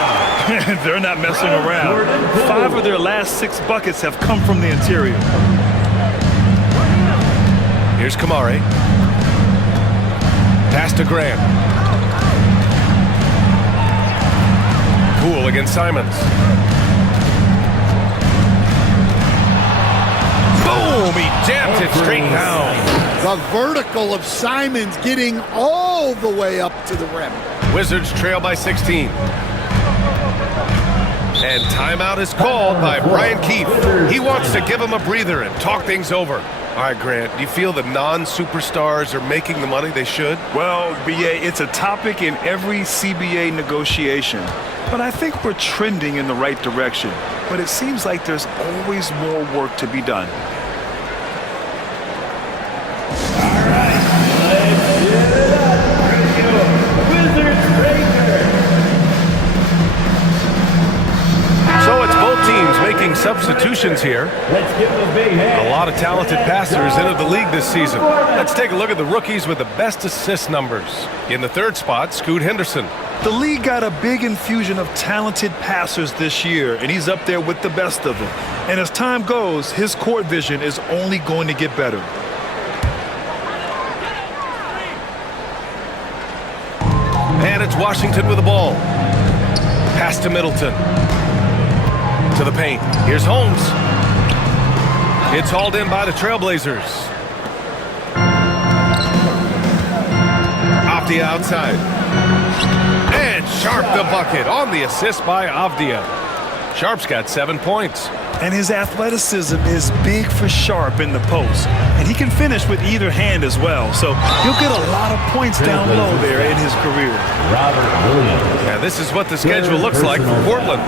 They're not messing around. 5 of their last 6 buckets have come from the interior. Here's Kamari. Pass to Grant. Poole against Simons. Boom! He jams it straight down. The vertical of Simons getting all the way up to the rim. Wizards trail by 16. And timeout is called by Brian Keefe. He wants to give him a breather and talk things over. All right, Grant, do you feel the non-superstars are making the money they should? Well, BA, it's a topic in every CBA negotiation. But I think we're trending in the right direction. But it seems like there's always more work to be done. All right, let's give it up for your Wizards Breaker. So it's both teams making substitutions here. Let's give them a big hand. A lot of talented passers entered the league this season. Let's take a look at the rookies with the best assist numbers. In the 3rd spot, Scoot Henderson. The league got a big infusion of talented passers this year, and he's up there with the best of them. And as time goes, his court vision is only going to get better. And it's Washington with the ball. Pass to Middleton. To the paint. Here's Holmes. It's hauled in by the Trailblazers. Avdia outside. And Sharp the bucket on the assist by Avdia. Sharp's got 7 points. And his athleticism is big for Sharp in the post. And he can finish with either hand as well. So he'll get a lot of points down low there in his career. Robert Williams. And this is what the schedule looks like for Portland.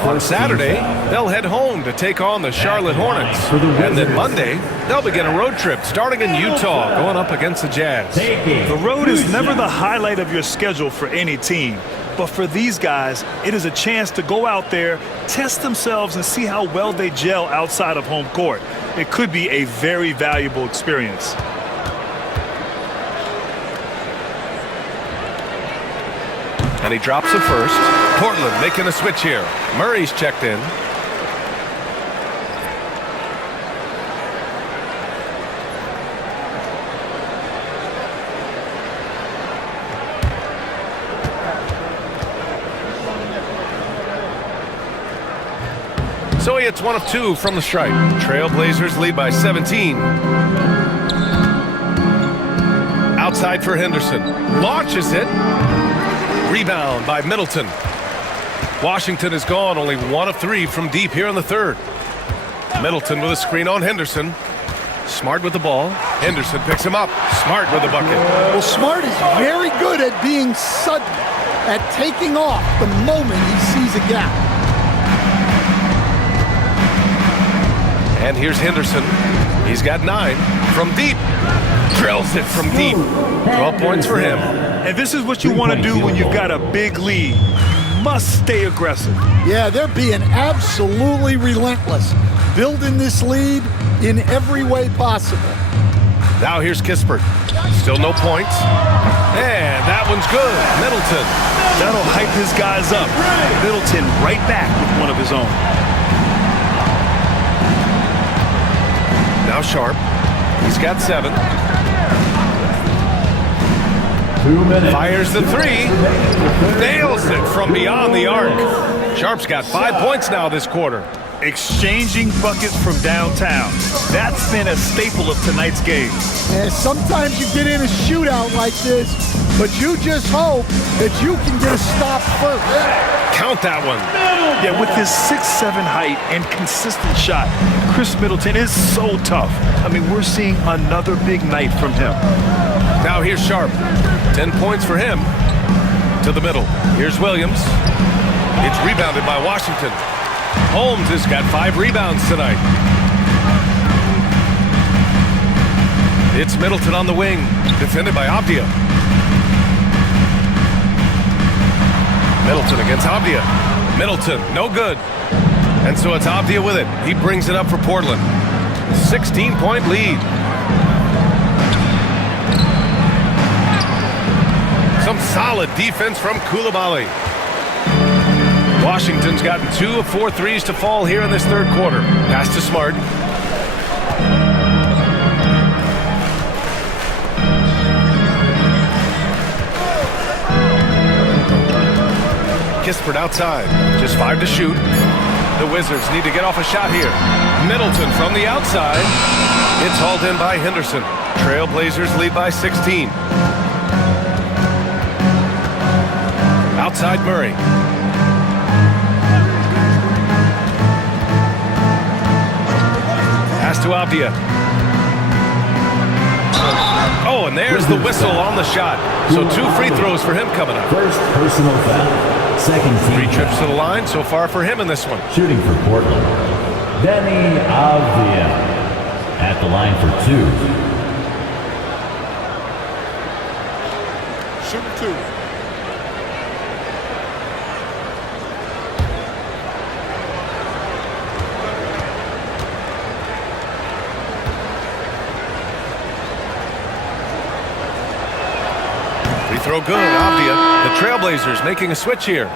On Saturday, they'll head home to take on the Charlotte Hornets. And then Monday, they'll begin a road trip starting in Utah, going up against the Jazz. The road is never the highlight of your schedule for any team. But for these guys, it is a chance to go out there, test themselves, and see how well they gel outside of home court. It could be a very valuable experience. And he drops it first. Portland making a switch here. Murray's checked in. So he hits 1 of 2 from the stripe. Trailblazers lead by 17. Outside for Henderson. Launches it. Rebound by Middleton. Washington is gone, only 1 of 3 from deep here in the 3rd. Middleton with a screen on Henderson. Smart with the ball. Henderson picks him up. Smart with the bucket. Well, Smart is very good at being sudden, at taking off the moment he sees a gap. And here's Henderson. He's got 9 from deep. Drills it from deep. 12 points for him. And this is what you want to do when you've got a big lead. must stay aggressive. Yeah, they're being absolutely relentless, building this lead in every way possible. Now here's Kispert. Still no points. And that one's good. Middleton. That'll hype his guys up. Middleton right back with one of his own. Now Sharp. He's got 7. 2 minutes. Fires the 3. Nails it from beyond the arc. Sharp's got 5 points now this quarter. Exchanging buckets from downtown. That's been a staple of tonight's game. And sometimes you get in a shootout like this, but you just hope that you can get a stop first. Count that one. Yeah, with his 6'7" height and consistent shot, Chris Middleton is so tough. I mean, we're seeing another big night from him. Now here's Sharp. 10 points for him. To the middle. Here's Williams. It's rebounded by Washington. Holmes has got 5 rebounds tonight. It's Middleton on the wing. Defended by Avdia. Middleton against Avdia. Middleton, no good. And so it's Avdia with it. He brings it up for Portland. 16-point lead. Some solid defense from Coulibaly. Washington's gotten 2 of 4 threes to fall here in this third quarter. Pass to Smart. Kispert outside. Just 5 to shoot. The Wizards need to get off a shot here. Middleton from the outside. It's hauled in by Henderson. Trailblazers lead by 16. Outside Murray. Pass to Avdia. Oh, and there's the whistle on the shot. So 2 free throws for him coming up. First personal foul. Second team 3 trips foul. to the line so far for him in this one. Shooting for Portland. Denny Avdia at the line for 2. Shooting 2. Throw good, Avdia. The Trailblazers making a switch here.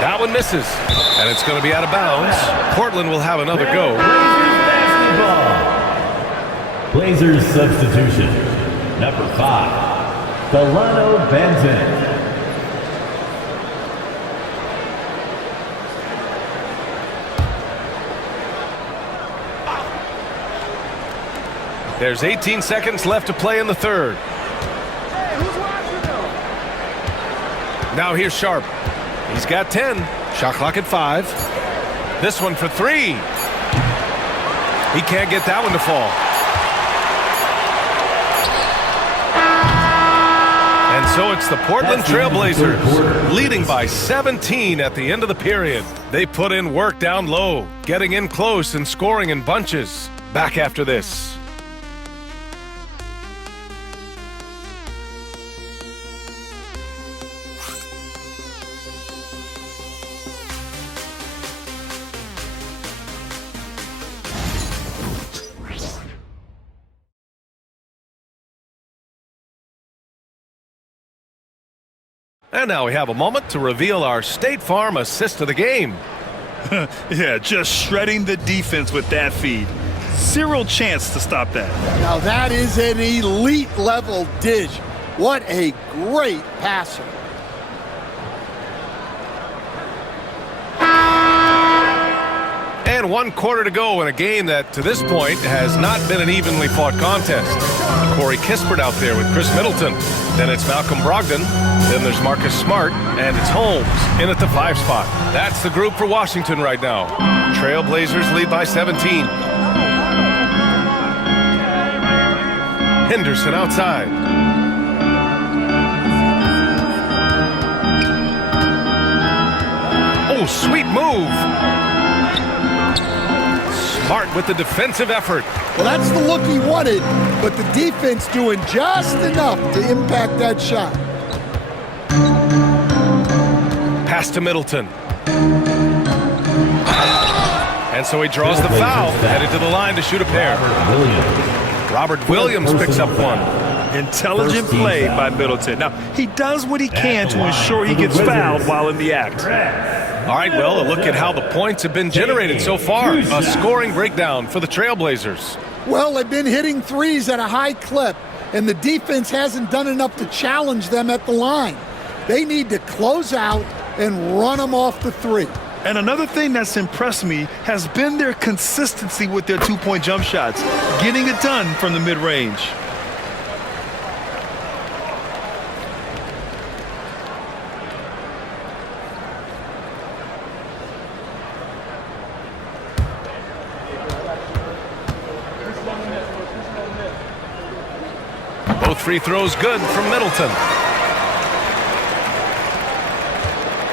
That one misses, and it's going to be out of bounds. Portland will have another go. Blazers substitution. Number 5, Delano Benton. There's 18 seconds left to play in the third. Now here's Sharp. He's got 10. Shot clock at 5. This one for 3. He can't get that one to fall. And so it's the Portland Trailblazers leading by 17 at the end of the period. They put in work down low, getting in close and scoring in bunches. Back after this. And now we have a moment to reveal our State Farm assist of the game. Yeah, just shredding the defense with that feed. Zero chance to stop that. Now that is an elite level dish. What a great passer. And And 1 quarter to go in a game that, to this point, has not been an evenly fought contest. Corey Kispert out there with Chris Middleton. Then it's Malcolm Brogdon. Then there's Marcus Smart. And it's Holmes in at the 5 spot. That's the group for Washington right now. Trailblazers lead by 17. Henderson outside. Oh, sweet move. Smart with the defensive effort. Well, that's the look he wanted, but the defense doing just enough to impact that shot. Pass to Middleton. And so he draws the foul, headed to the line to shoot a pair. Robert Williams picks up one. Intelligent play by Middleton. Now, he does what he can to ensure he gets fouled while in the act. All right, well, a look at how the points have been generated so far. A scoring breakdown for the Trailblazers. Well, they've been hitting threes at a high clip, and the defense hasn't done enough to challenge them at the line. They need to close out and run them off the three. And another thing that's impressed me has been their consistency with their two-point jump shots, getting it done from the mid-range. Both free throws good from Middleton.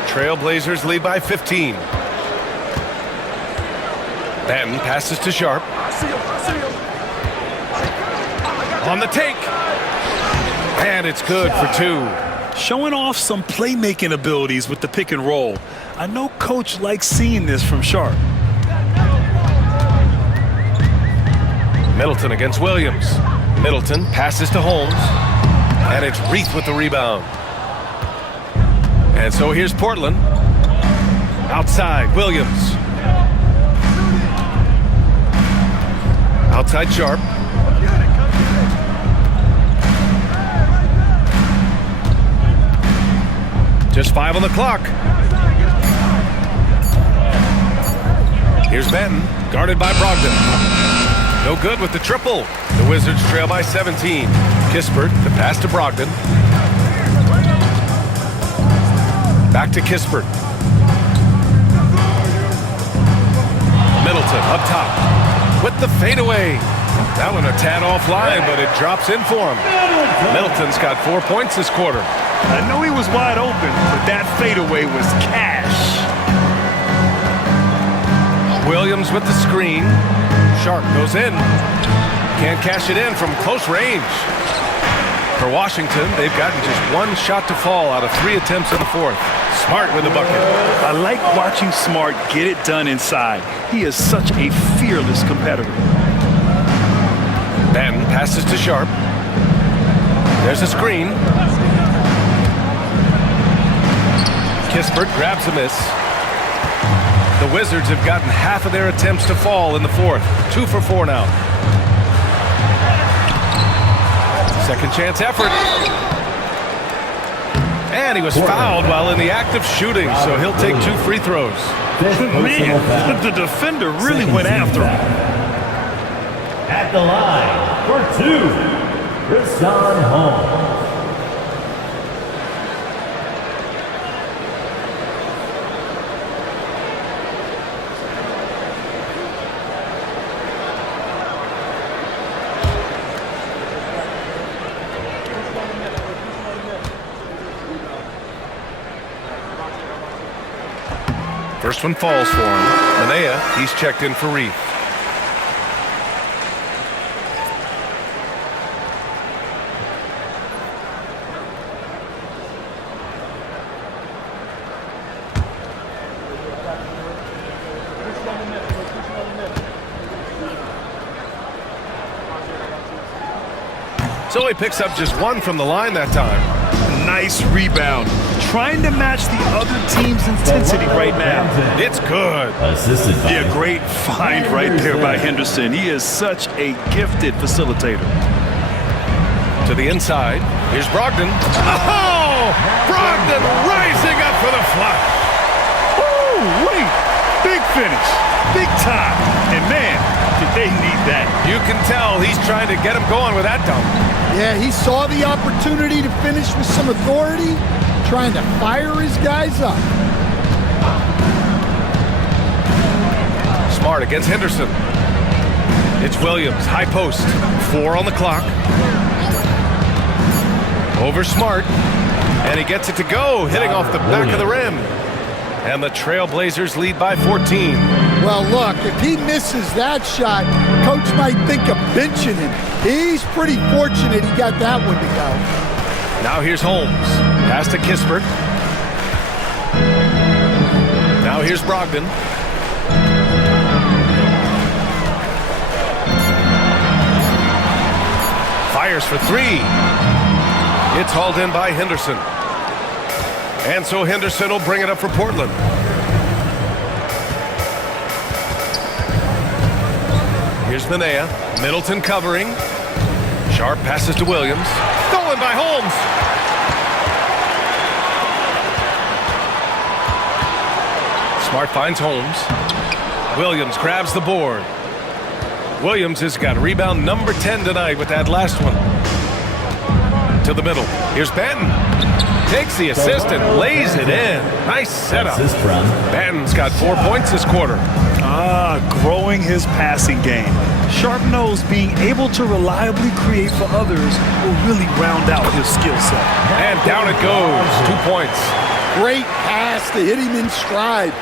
Trailblazers lead by 15. Benton passes to Sharp. On the take. And it's good for 2. Showing off some playmaking abilities with the pick and roll. I know Coach likes seeing this from Sharp. Middleton against Williams. Middleton passes to Holmes. And it's Reith with the rebound. And so here's Portland. Outside, Williams. Outside Sharp. Just 5 on the clock. Here's Benton, guarded by Brogdon. No good with the triple. The Wizards trail by 17. Kispert, the pass to Brogdon. Back to Kispert. Middleton up top with the fadeaway. That one a tad offline, but it drops in for him. Middleton's got 4 points this quarter. I know he was wide open, but that fadeaway was cash. Williams with the screen. Sharp goes in. Can't cash it in from close range. For Washington, they've gotten just 1 shot to fall out of 3 attempts in the 4th. Smart with the bucket. I like watching Smart get it done inside. He is such a fearless competitor. Benton passes to Sharp. There's a screen. Kispert grabs a miss. The Wizards have gotten half of their attempts to fall in the 4th. 2 for 4 now. Second chance effort. And he was fouled while in the act of shooting, so he'll take 2 free throws. Man, the defender really went after him. At the line for 2, Rashawn Holmes. First one falls for him. Manea, he's checked in for Reith. So he picks up just 1 from the line that time. Nice rebound. Trying to match the other team's intensity right now. It's good. Assisted by Yeah, great find right there by Henderson. He is such a gifted facilitator. To the inside. Here's Brogdon. Oh! Brogdon rising up for the flush. Ooh, wait. Big finish. Big time. And man, did they need that. You can tell he's trying to get him going with that dunk. Yeah, he saw the opportunity to finish with some authority, trying to fire his guys up. Smart against Henderson. It's Williams, high post. 4 on the clock. Over Smart. And he gets it to go, hitting off the back of the rim. And the Trailblazers lead by 14. Well, look, if he misses that shot, coach might think of benching him. He's pretty fortunate he got that one to go. Now here's Holmes. Pass to Kispert. Now here's Brogdon. Fires for 3. It's hauled in by Henderson. And so Henderson will bring it up for Portland. Here's Minea. Middleton covering. Sharp passes to Williams. Stolen by Holmes. Smart finds Holmes. Williams grabs the board. Williams has got rebound number 10 tonight with that last one. To the middle. Here's Banton. Takes the assist and lays it in. Nice setup. Banton's got 4 points this quarter. Growing his passing game. Sharp knows being able to reliably create for others will really round out his skill set. And down it goes. 2 points. Great pass to hit him in stride.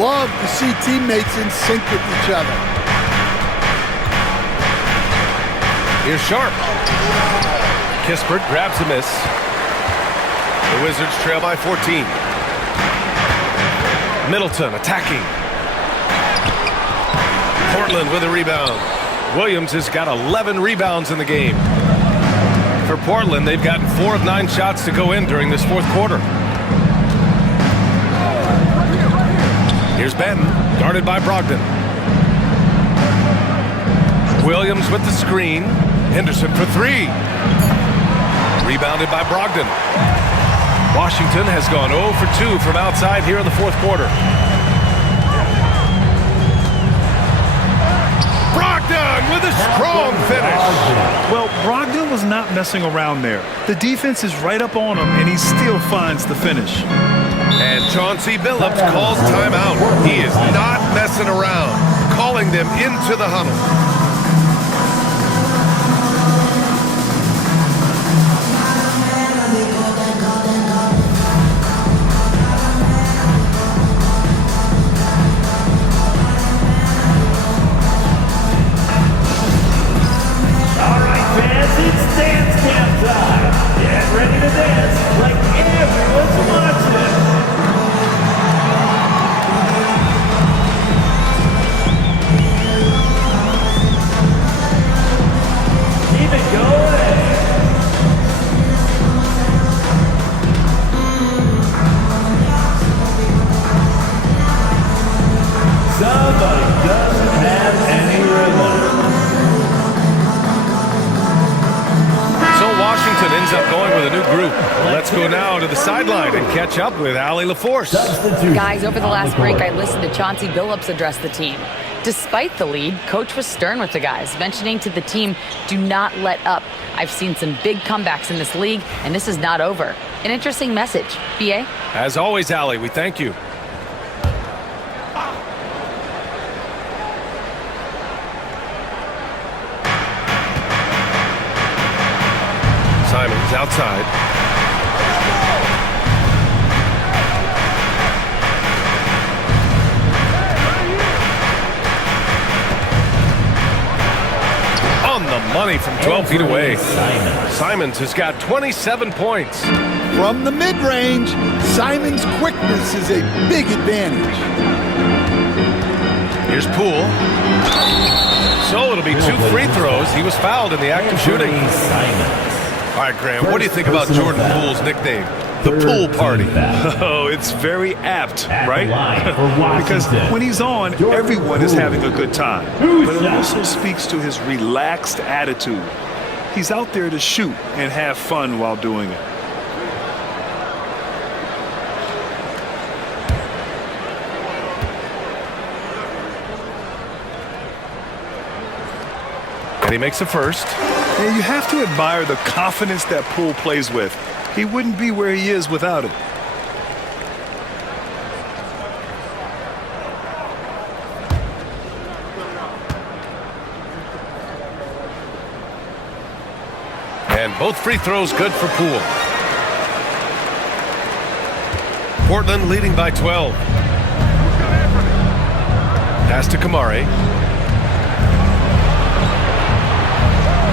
Love to see teammates in sync with each other. Here's Sharp. Kispert grabs a miss. The Wizards trail by 14. Middleton attacking. Portland with a rebound. Williams has got 11 rebounds in the game. For Portland, they've gotten 4 of 9 shots to go in during this fourth quarter. Here's Banton, guarded by Brogdon. Williams with the screen. Henderson for 3. Rebounded by Brogdon. Washington has gone 0 for 2 from outside here in the fourth quarter. Brogdon with a strong finish. Well, Brogdon was not messing around there. The defense is right up on him, and he still finds the finish. And Chauncey Billups calls timeout. He is not messing around, calling them into the huddle. It's dance camp time. Get ready to dance like everyone's watching. Keep it going. Somebody doesn't have any rhythm. Washington ends up going with a new group. Let's go now to the sideline and catch up with Allie LaForce. Guys, over the last break, I listened to Chauncey Billups address the team. Despite the lead, coach was stern with the guys, mentioning to the team, do not let up. I've seen some big comebacks in this league, and this is not over. An interesting message. B.A.? As always, Allie, we thank you. Simons outside. On the money from 12 feet away. Simons has got 27 points. From the mid-range, Simons' quickness is a big advantage. Here's Poole. So it'll be 2 free throws. He was fouled in the act of shooting. All right, Graham, what do you think about Jordan Poole's nickname? The Pool Party. Oh, it's very apt, right? Because when he's on, everyone is having a good time. But it also speaks to his relaxed attitude. He's out there to shoot and have fun while doing it. he makes a first. Yeah, you have to admire the confidence that Poole plays with. He wouldn't be where he is without it. And both free throws good for Poole. Portland leading by 12. Pass to Kamari.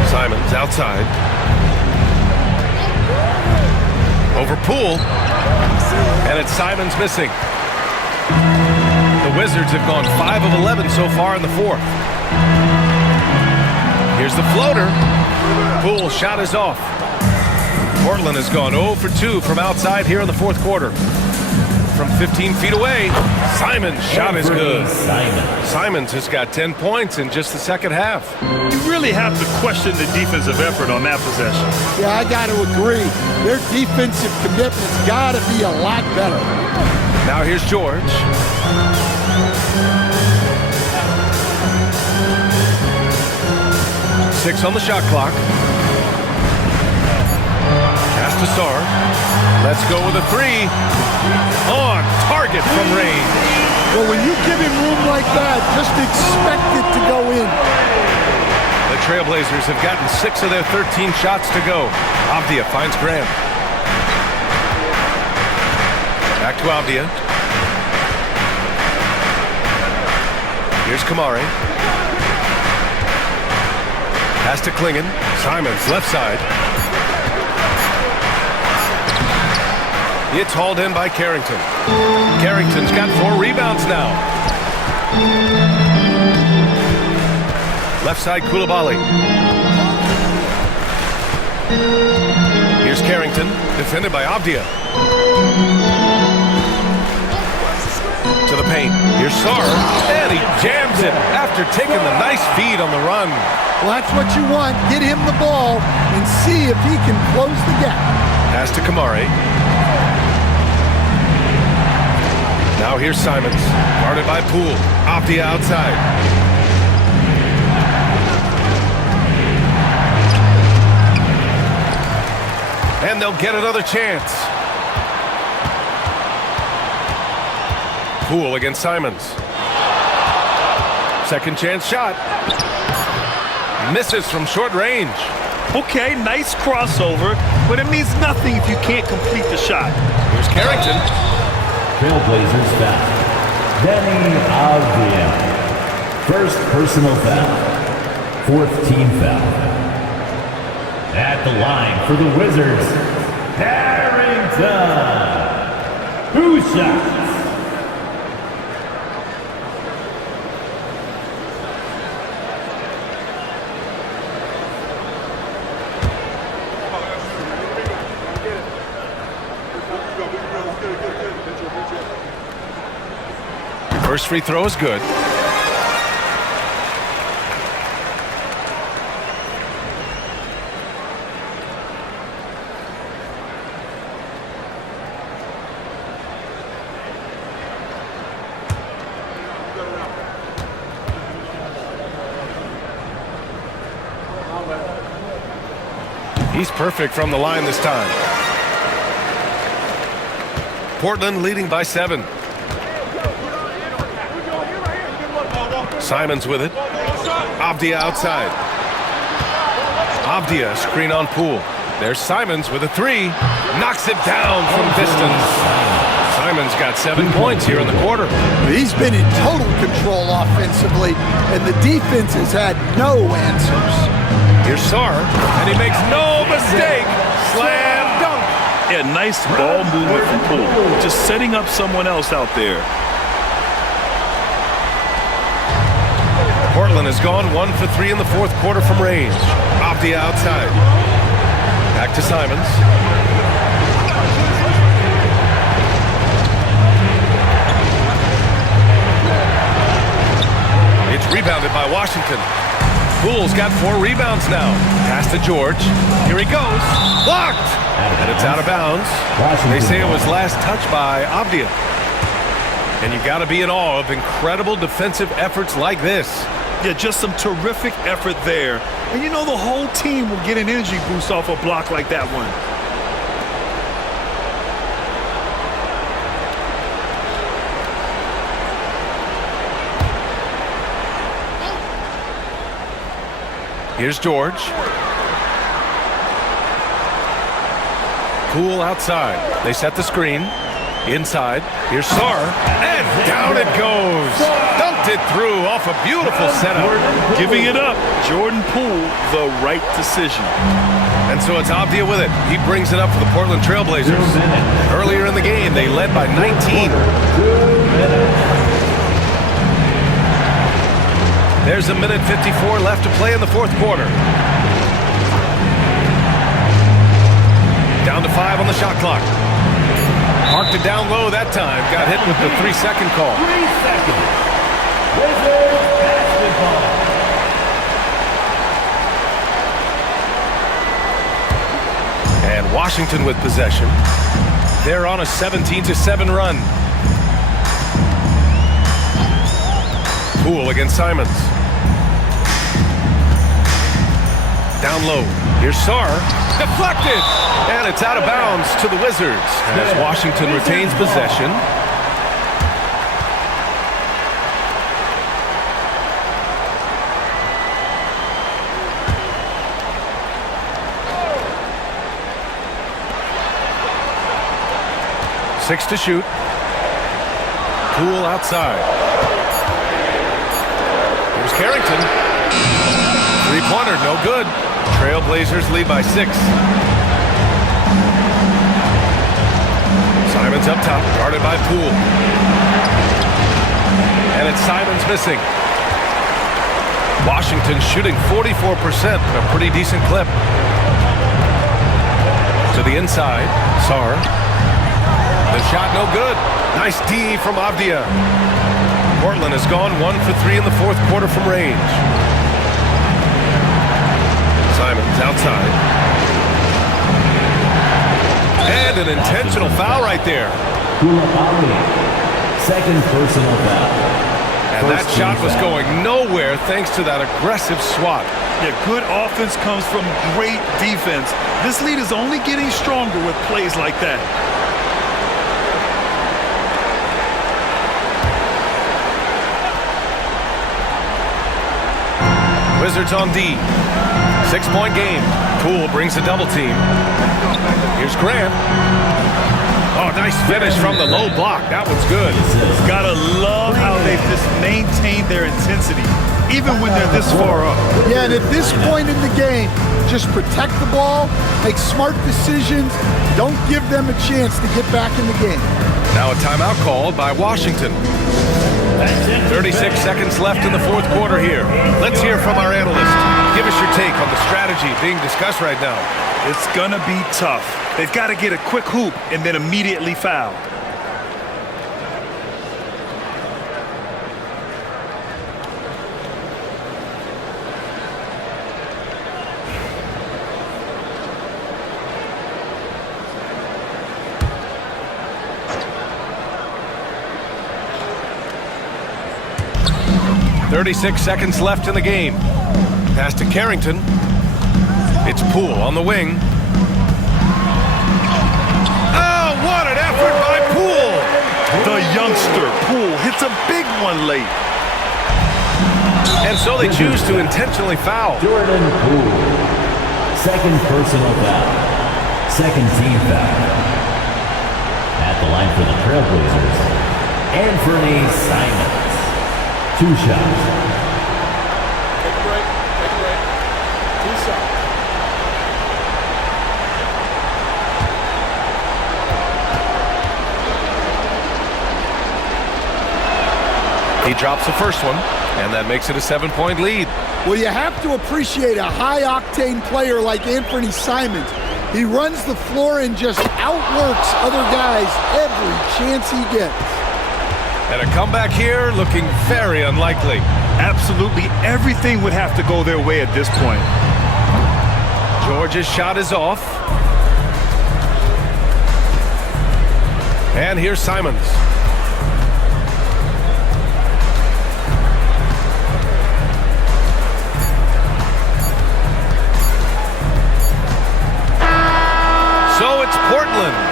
Simons outside. Over Poole. And it's Simons missing. The Wizards have gone 5 of 11 so far in the fourth. Here's the floater. Poole's shot is off. Portland has gone 0 for 2 from outside here in the fourth quarter. From 15 feet away, Simons' shot is good. Simons has got 10 points in just the second half. You really have to question the defensive effort on that possession. Yeah, I got to agree. Their defensive commitment's got to be a lot better. Now here's George. Six on the shot clock. Pass to Sarr. Let's go with a three. On target from range. Well, when you give him room like that, just expect it to go in. The Trailblazers have gotten 6 of their 13 shots to go. Avdia finds Graham. Back to Avdia. Here's Kamari. Pass to Klingon. Simons left side. It's hauled in by Carrington. Carrington's got 4 rebounds now. Left side, Koulibaly. Here's Carrington, defended by Avdia. To the paint. Here's Sarr, and he jams it after taking the nice feed on the run. Well, that's what you want. Get him the ball and see if he can close the gap. Pass to Kamari. Now here's Simons, guarded by Poole. Avdia outside. And they'll get another chance. Poole against Simons. Second chance shot. Misses from short range. Okay, nice crossover, but it means nothing if you can't complete the shot. Here's Carrington. Trailblazers foul. Danny Avdia. First personal foul. Fourth team foul. At the line for the Wizards, Carrington. 2 shots. First free throw is good. He's perfect from the line this time. Portland leading by 7. Simons with it. Avdia outside. Avdia screen on Poole. There's Simons with a 3. Knocks it down from distance. Simons got 7 points here in the quarter. He's been in total control offensively, and the defense has had no answers. Here's Sarr, and he makes no mistake. Slam dunk. Yeah, nice ball movement from Poole. Just setting up someone else out there. Portland has gone 1 for 3 in the fourth quarter from range. Avdia outside. Back to Simons. It's rebounded by Washington. Poole's got 4 rebounds now. Pass to George. Here he goes. Blocked! And it's out of bounds. They say it was last touched by Avdia. And you got to be in awe of incredible defensive efforts like this. Yeah, just some terrific effort there. And you know the whole team will get an energy boost off a block like that one. Here's George. Poole outside. They set the screen. Inside. Here's Sarr. And down it goes. Dunked it through off a beautiful setup. Giving it up. Jordan Poole, the right decision. And so it's Avdia with it. He brings it up for the Portland Trailblazers. Earlier in the game, they led by 19. There's a minute 54 left to play in the fourth quarter. Down to 5 on the shot clock. Marked it down low that time. Got hit with the 3-second call. 3 seconds. Wizards basketball. And Washington with possession. They're on a 17-7 run. Poole against Simons. Down low. Here's Sarr. Deflected. And it's out of bounds to the Wizards as Washington retains possession. Six to shoot. Poole outside. Here's Carrington. Three-pointer, no good. Trailblazers lead by 6. Simons up top, guarded by Poole. And it's Simons missing. Washington shooting 44%, a pretty decent clip. To the inside, Sarr. The shot no good. Nice D from Avdia. Portland has gone 1 for 3 in the fourth quarter from range. Simons outside. And an intentional foul right there. Second personal foul. And that shot was going nowhere thanks to that aggressive swat. Yeah, good offense comes from great defense. This lead is only getting stronger with plays like that. Wizards on D. 6-point game. Poole brings a double team. Here's Grant. Oh, nice finish from the low block. That one's good. Gotta love how they've just maintained their intensity, even when they're this far up. Yeah, and at this point in the game, just protect the ball, make smart decisions, don't give them a chance to get back in the game. Now a timeout called by Washington. 36 seconds left in the fourth quarter here. Let's hear from our analyst. Give us your take on the strategy being discussed right now. It's gonna be tough. They've got to get a quick hoop and then immediately foul. .36 seconds left in the game. Pass to Carrington. It's Poole on the wing. Oh, what an effort by Poole! The youngster, Poole, hits a big one late. And so they choose to intentionally foul. Jordan Poole. Second personal foul. Second team foul. At the line for the Trailblazers, Anthony Simons. 2 shots. Take a break. Take a break. 2 shots. He drops the first one, and that makes it a 7-point lead. Well, you have to appreciate a high-octane player like Anthony Simons. He runs the floor and just outworks other guys every chance he gets. And a comeback here looking very unlikely. Absolutely everything would have to go their way at this point. George's shot is off. And here's Simons.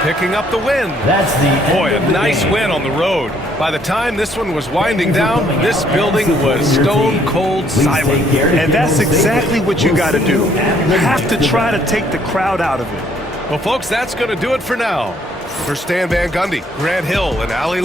picking up the win. That's the Boy, end a of the nice game. win on the road. By the time this one was winding down, this building was stone cold silent. And that's exactly what you got to do. You have to try to take the crowd out of it. Well, folks, that's going to do it for now. For Stan Van Gundy, Grant Hill, and Ali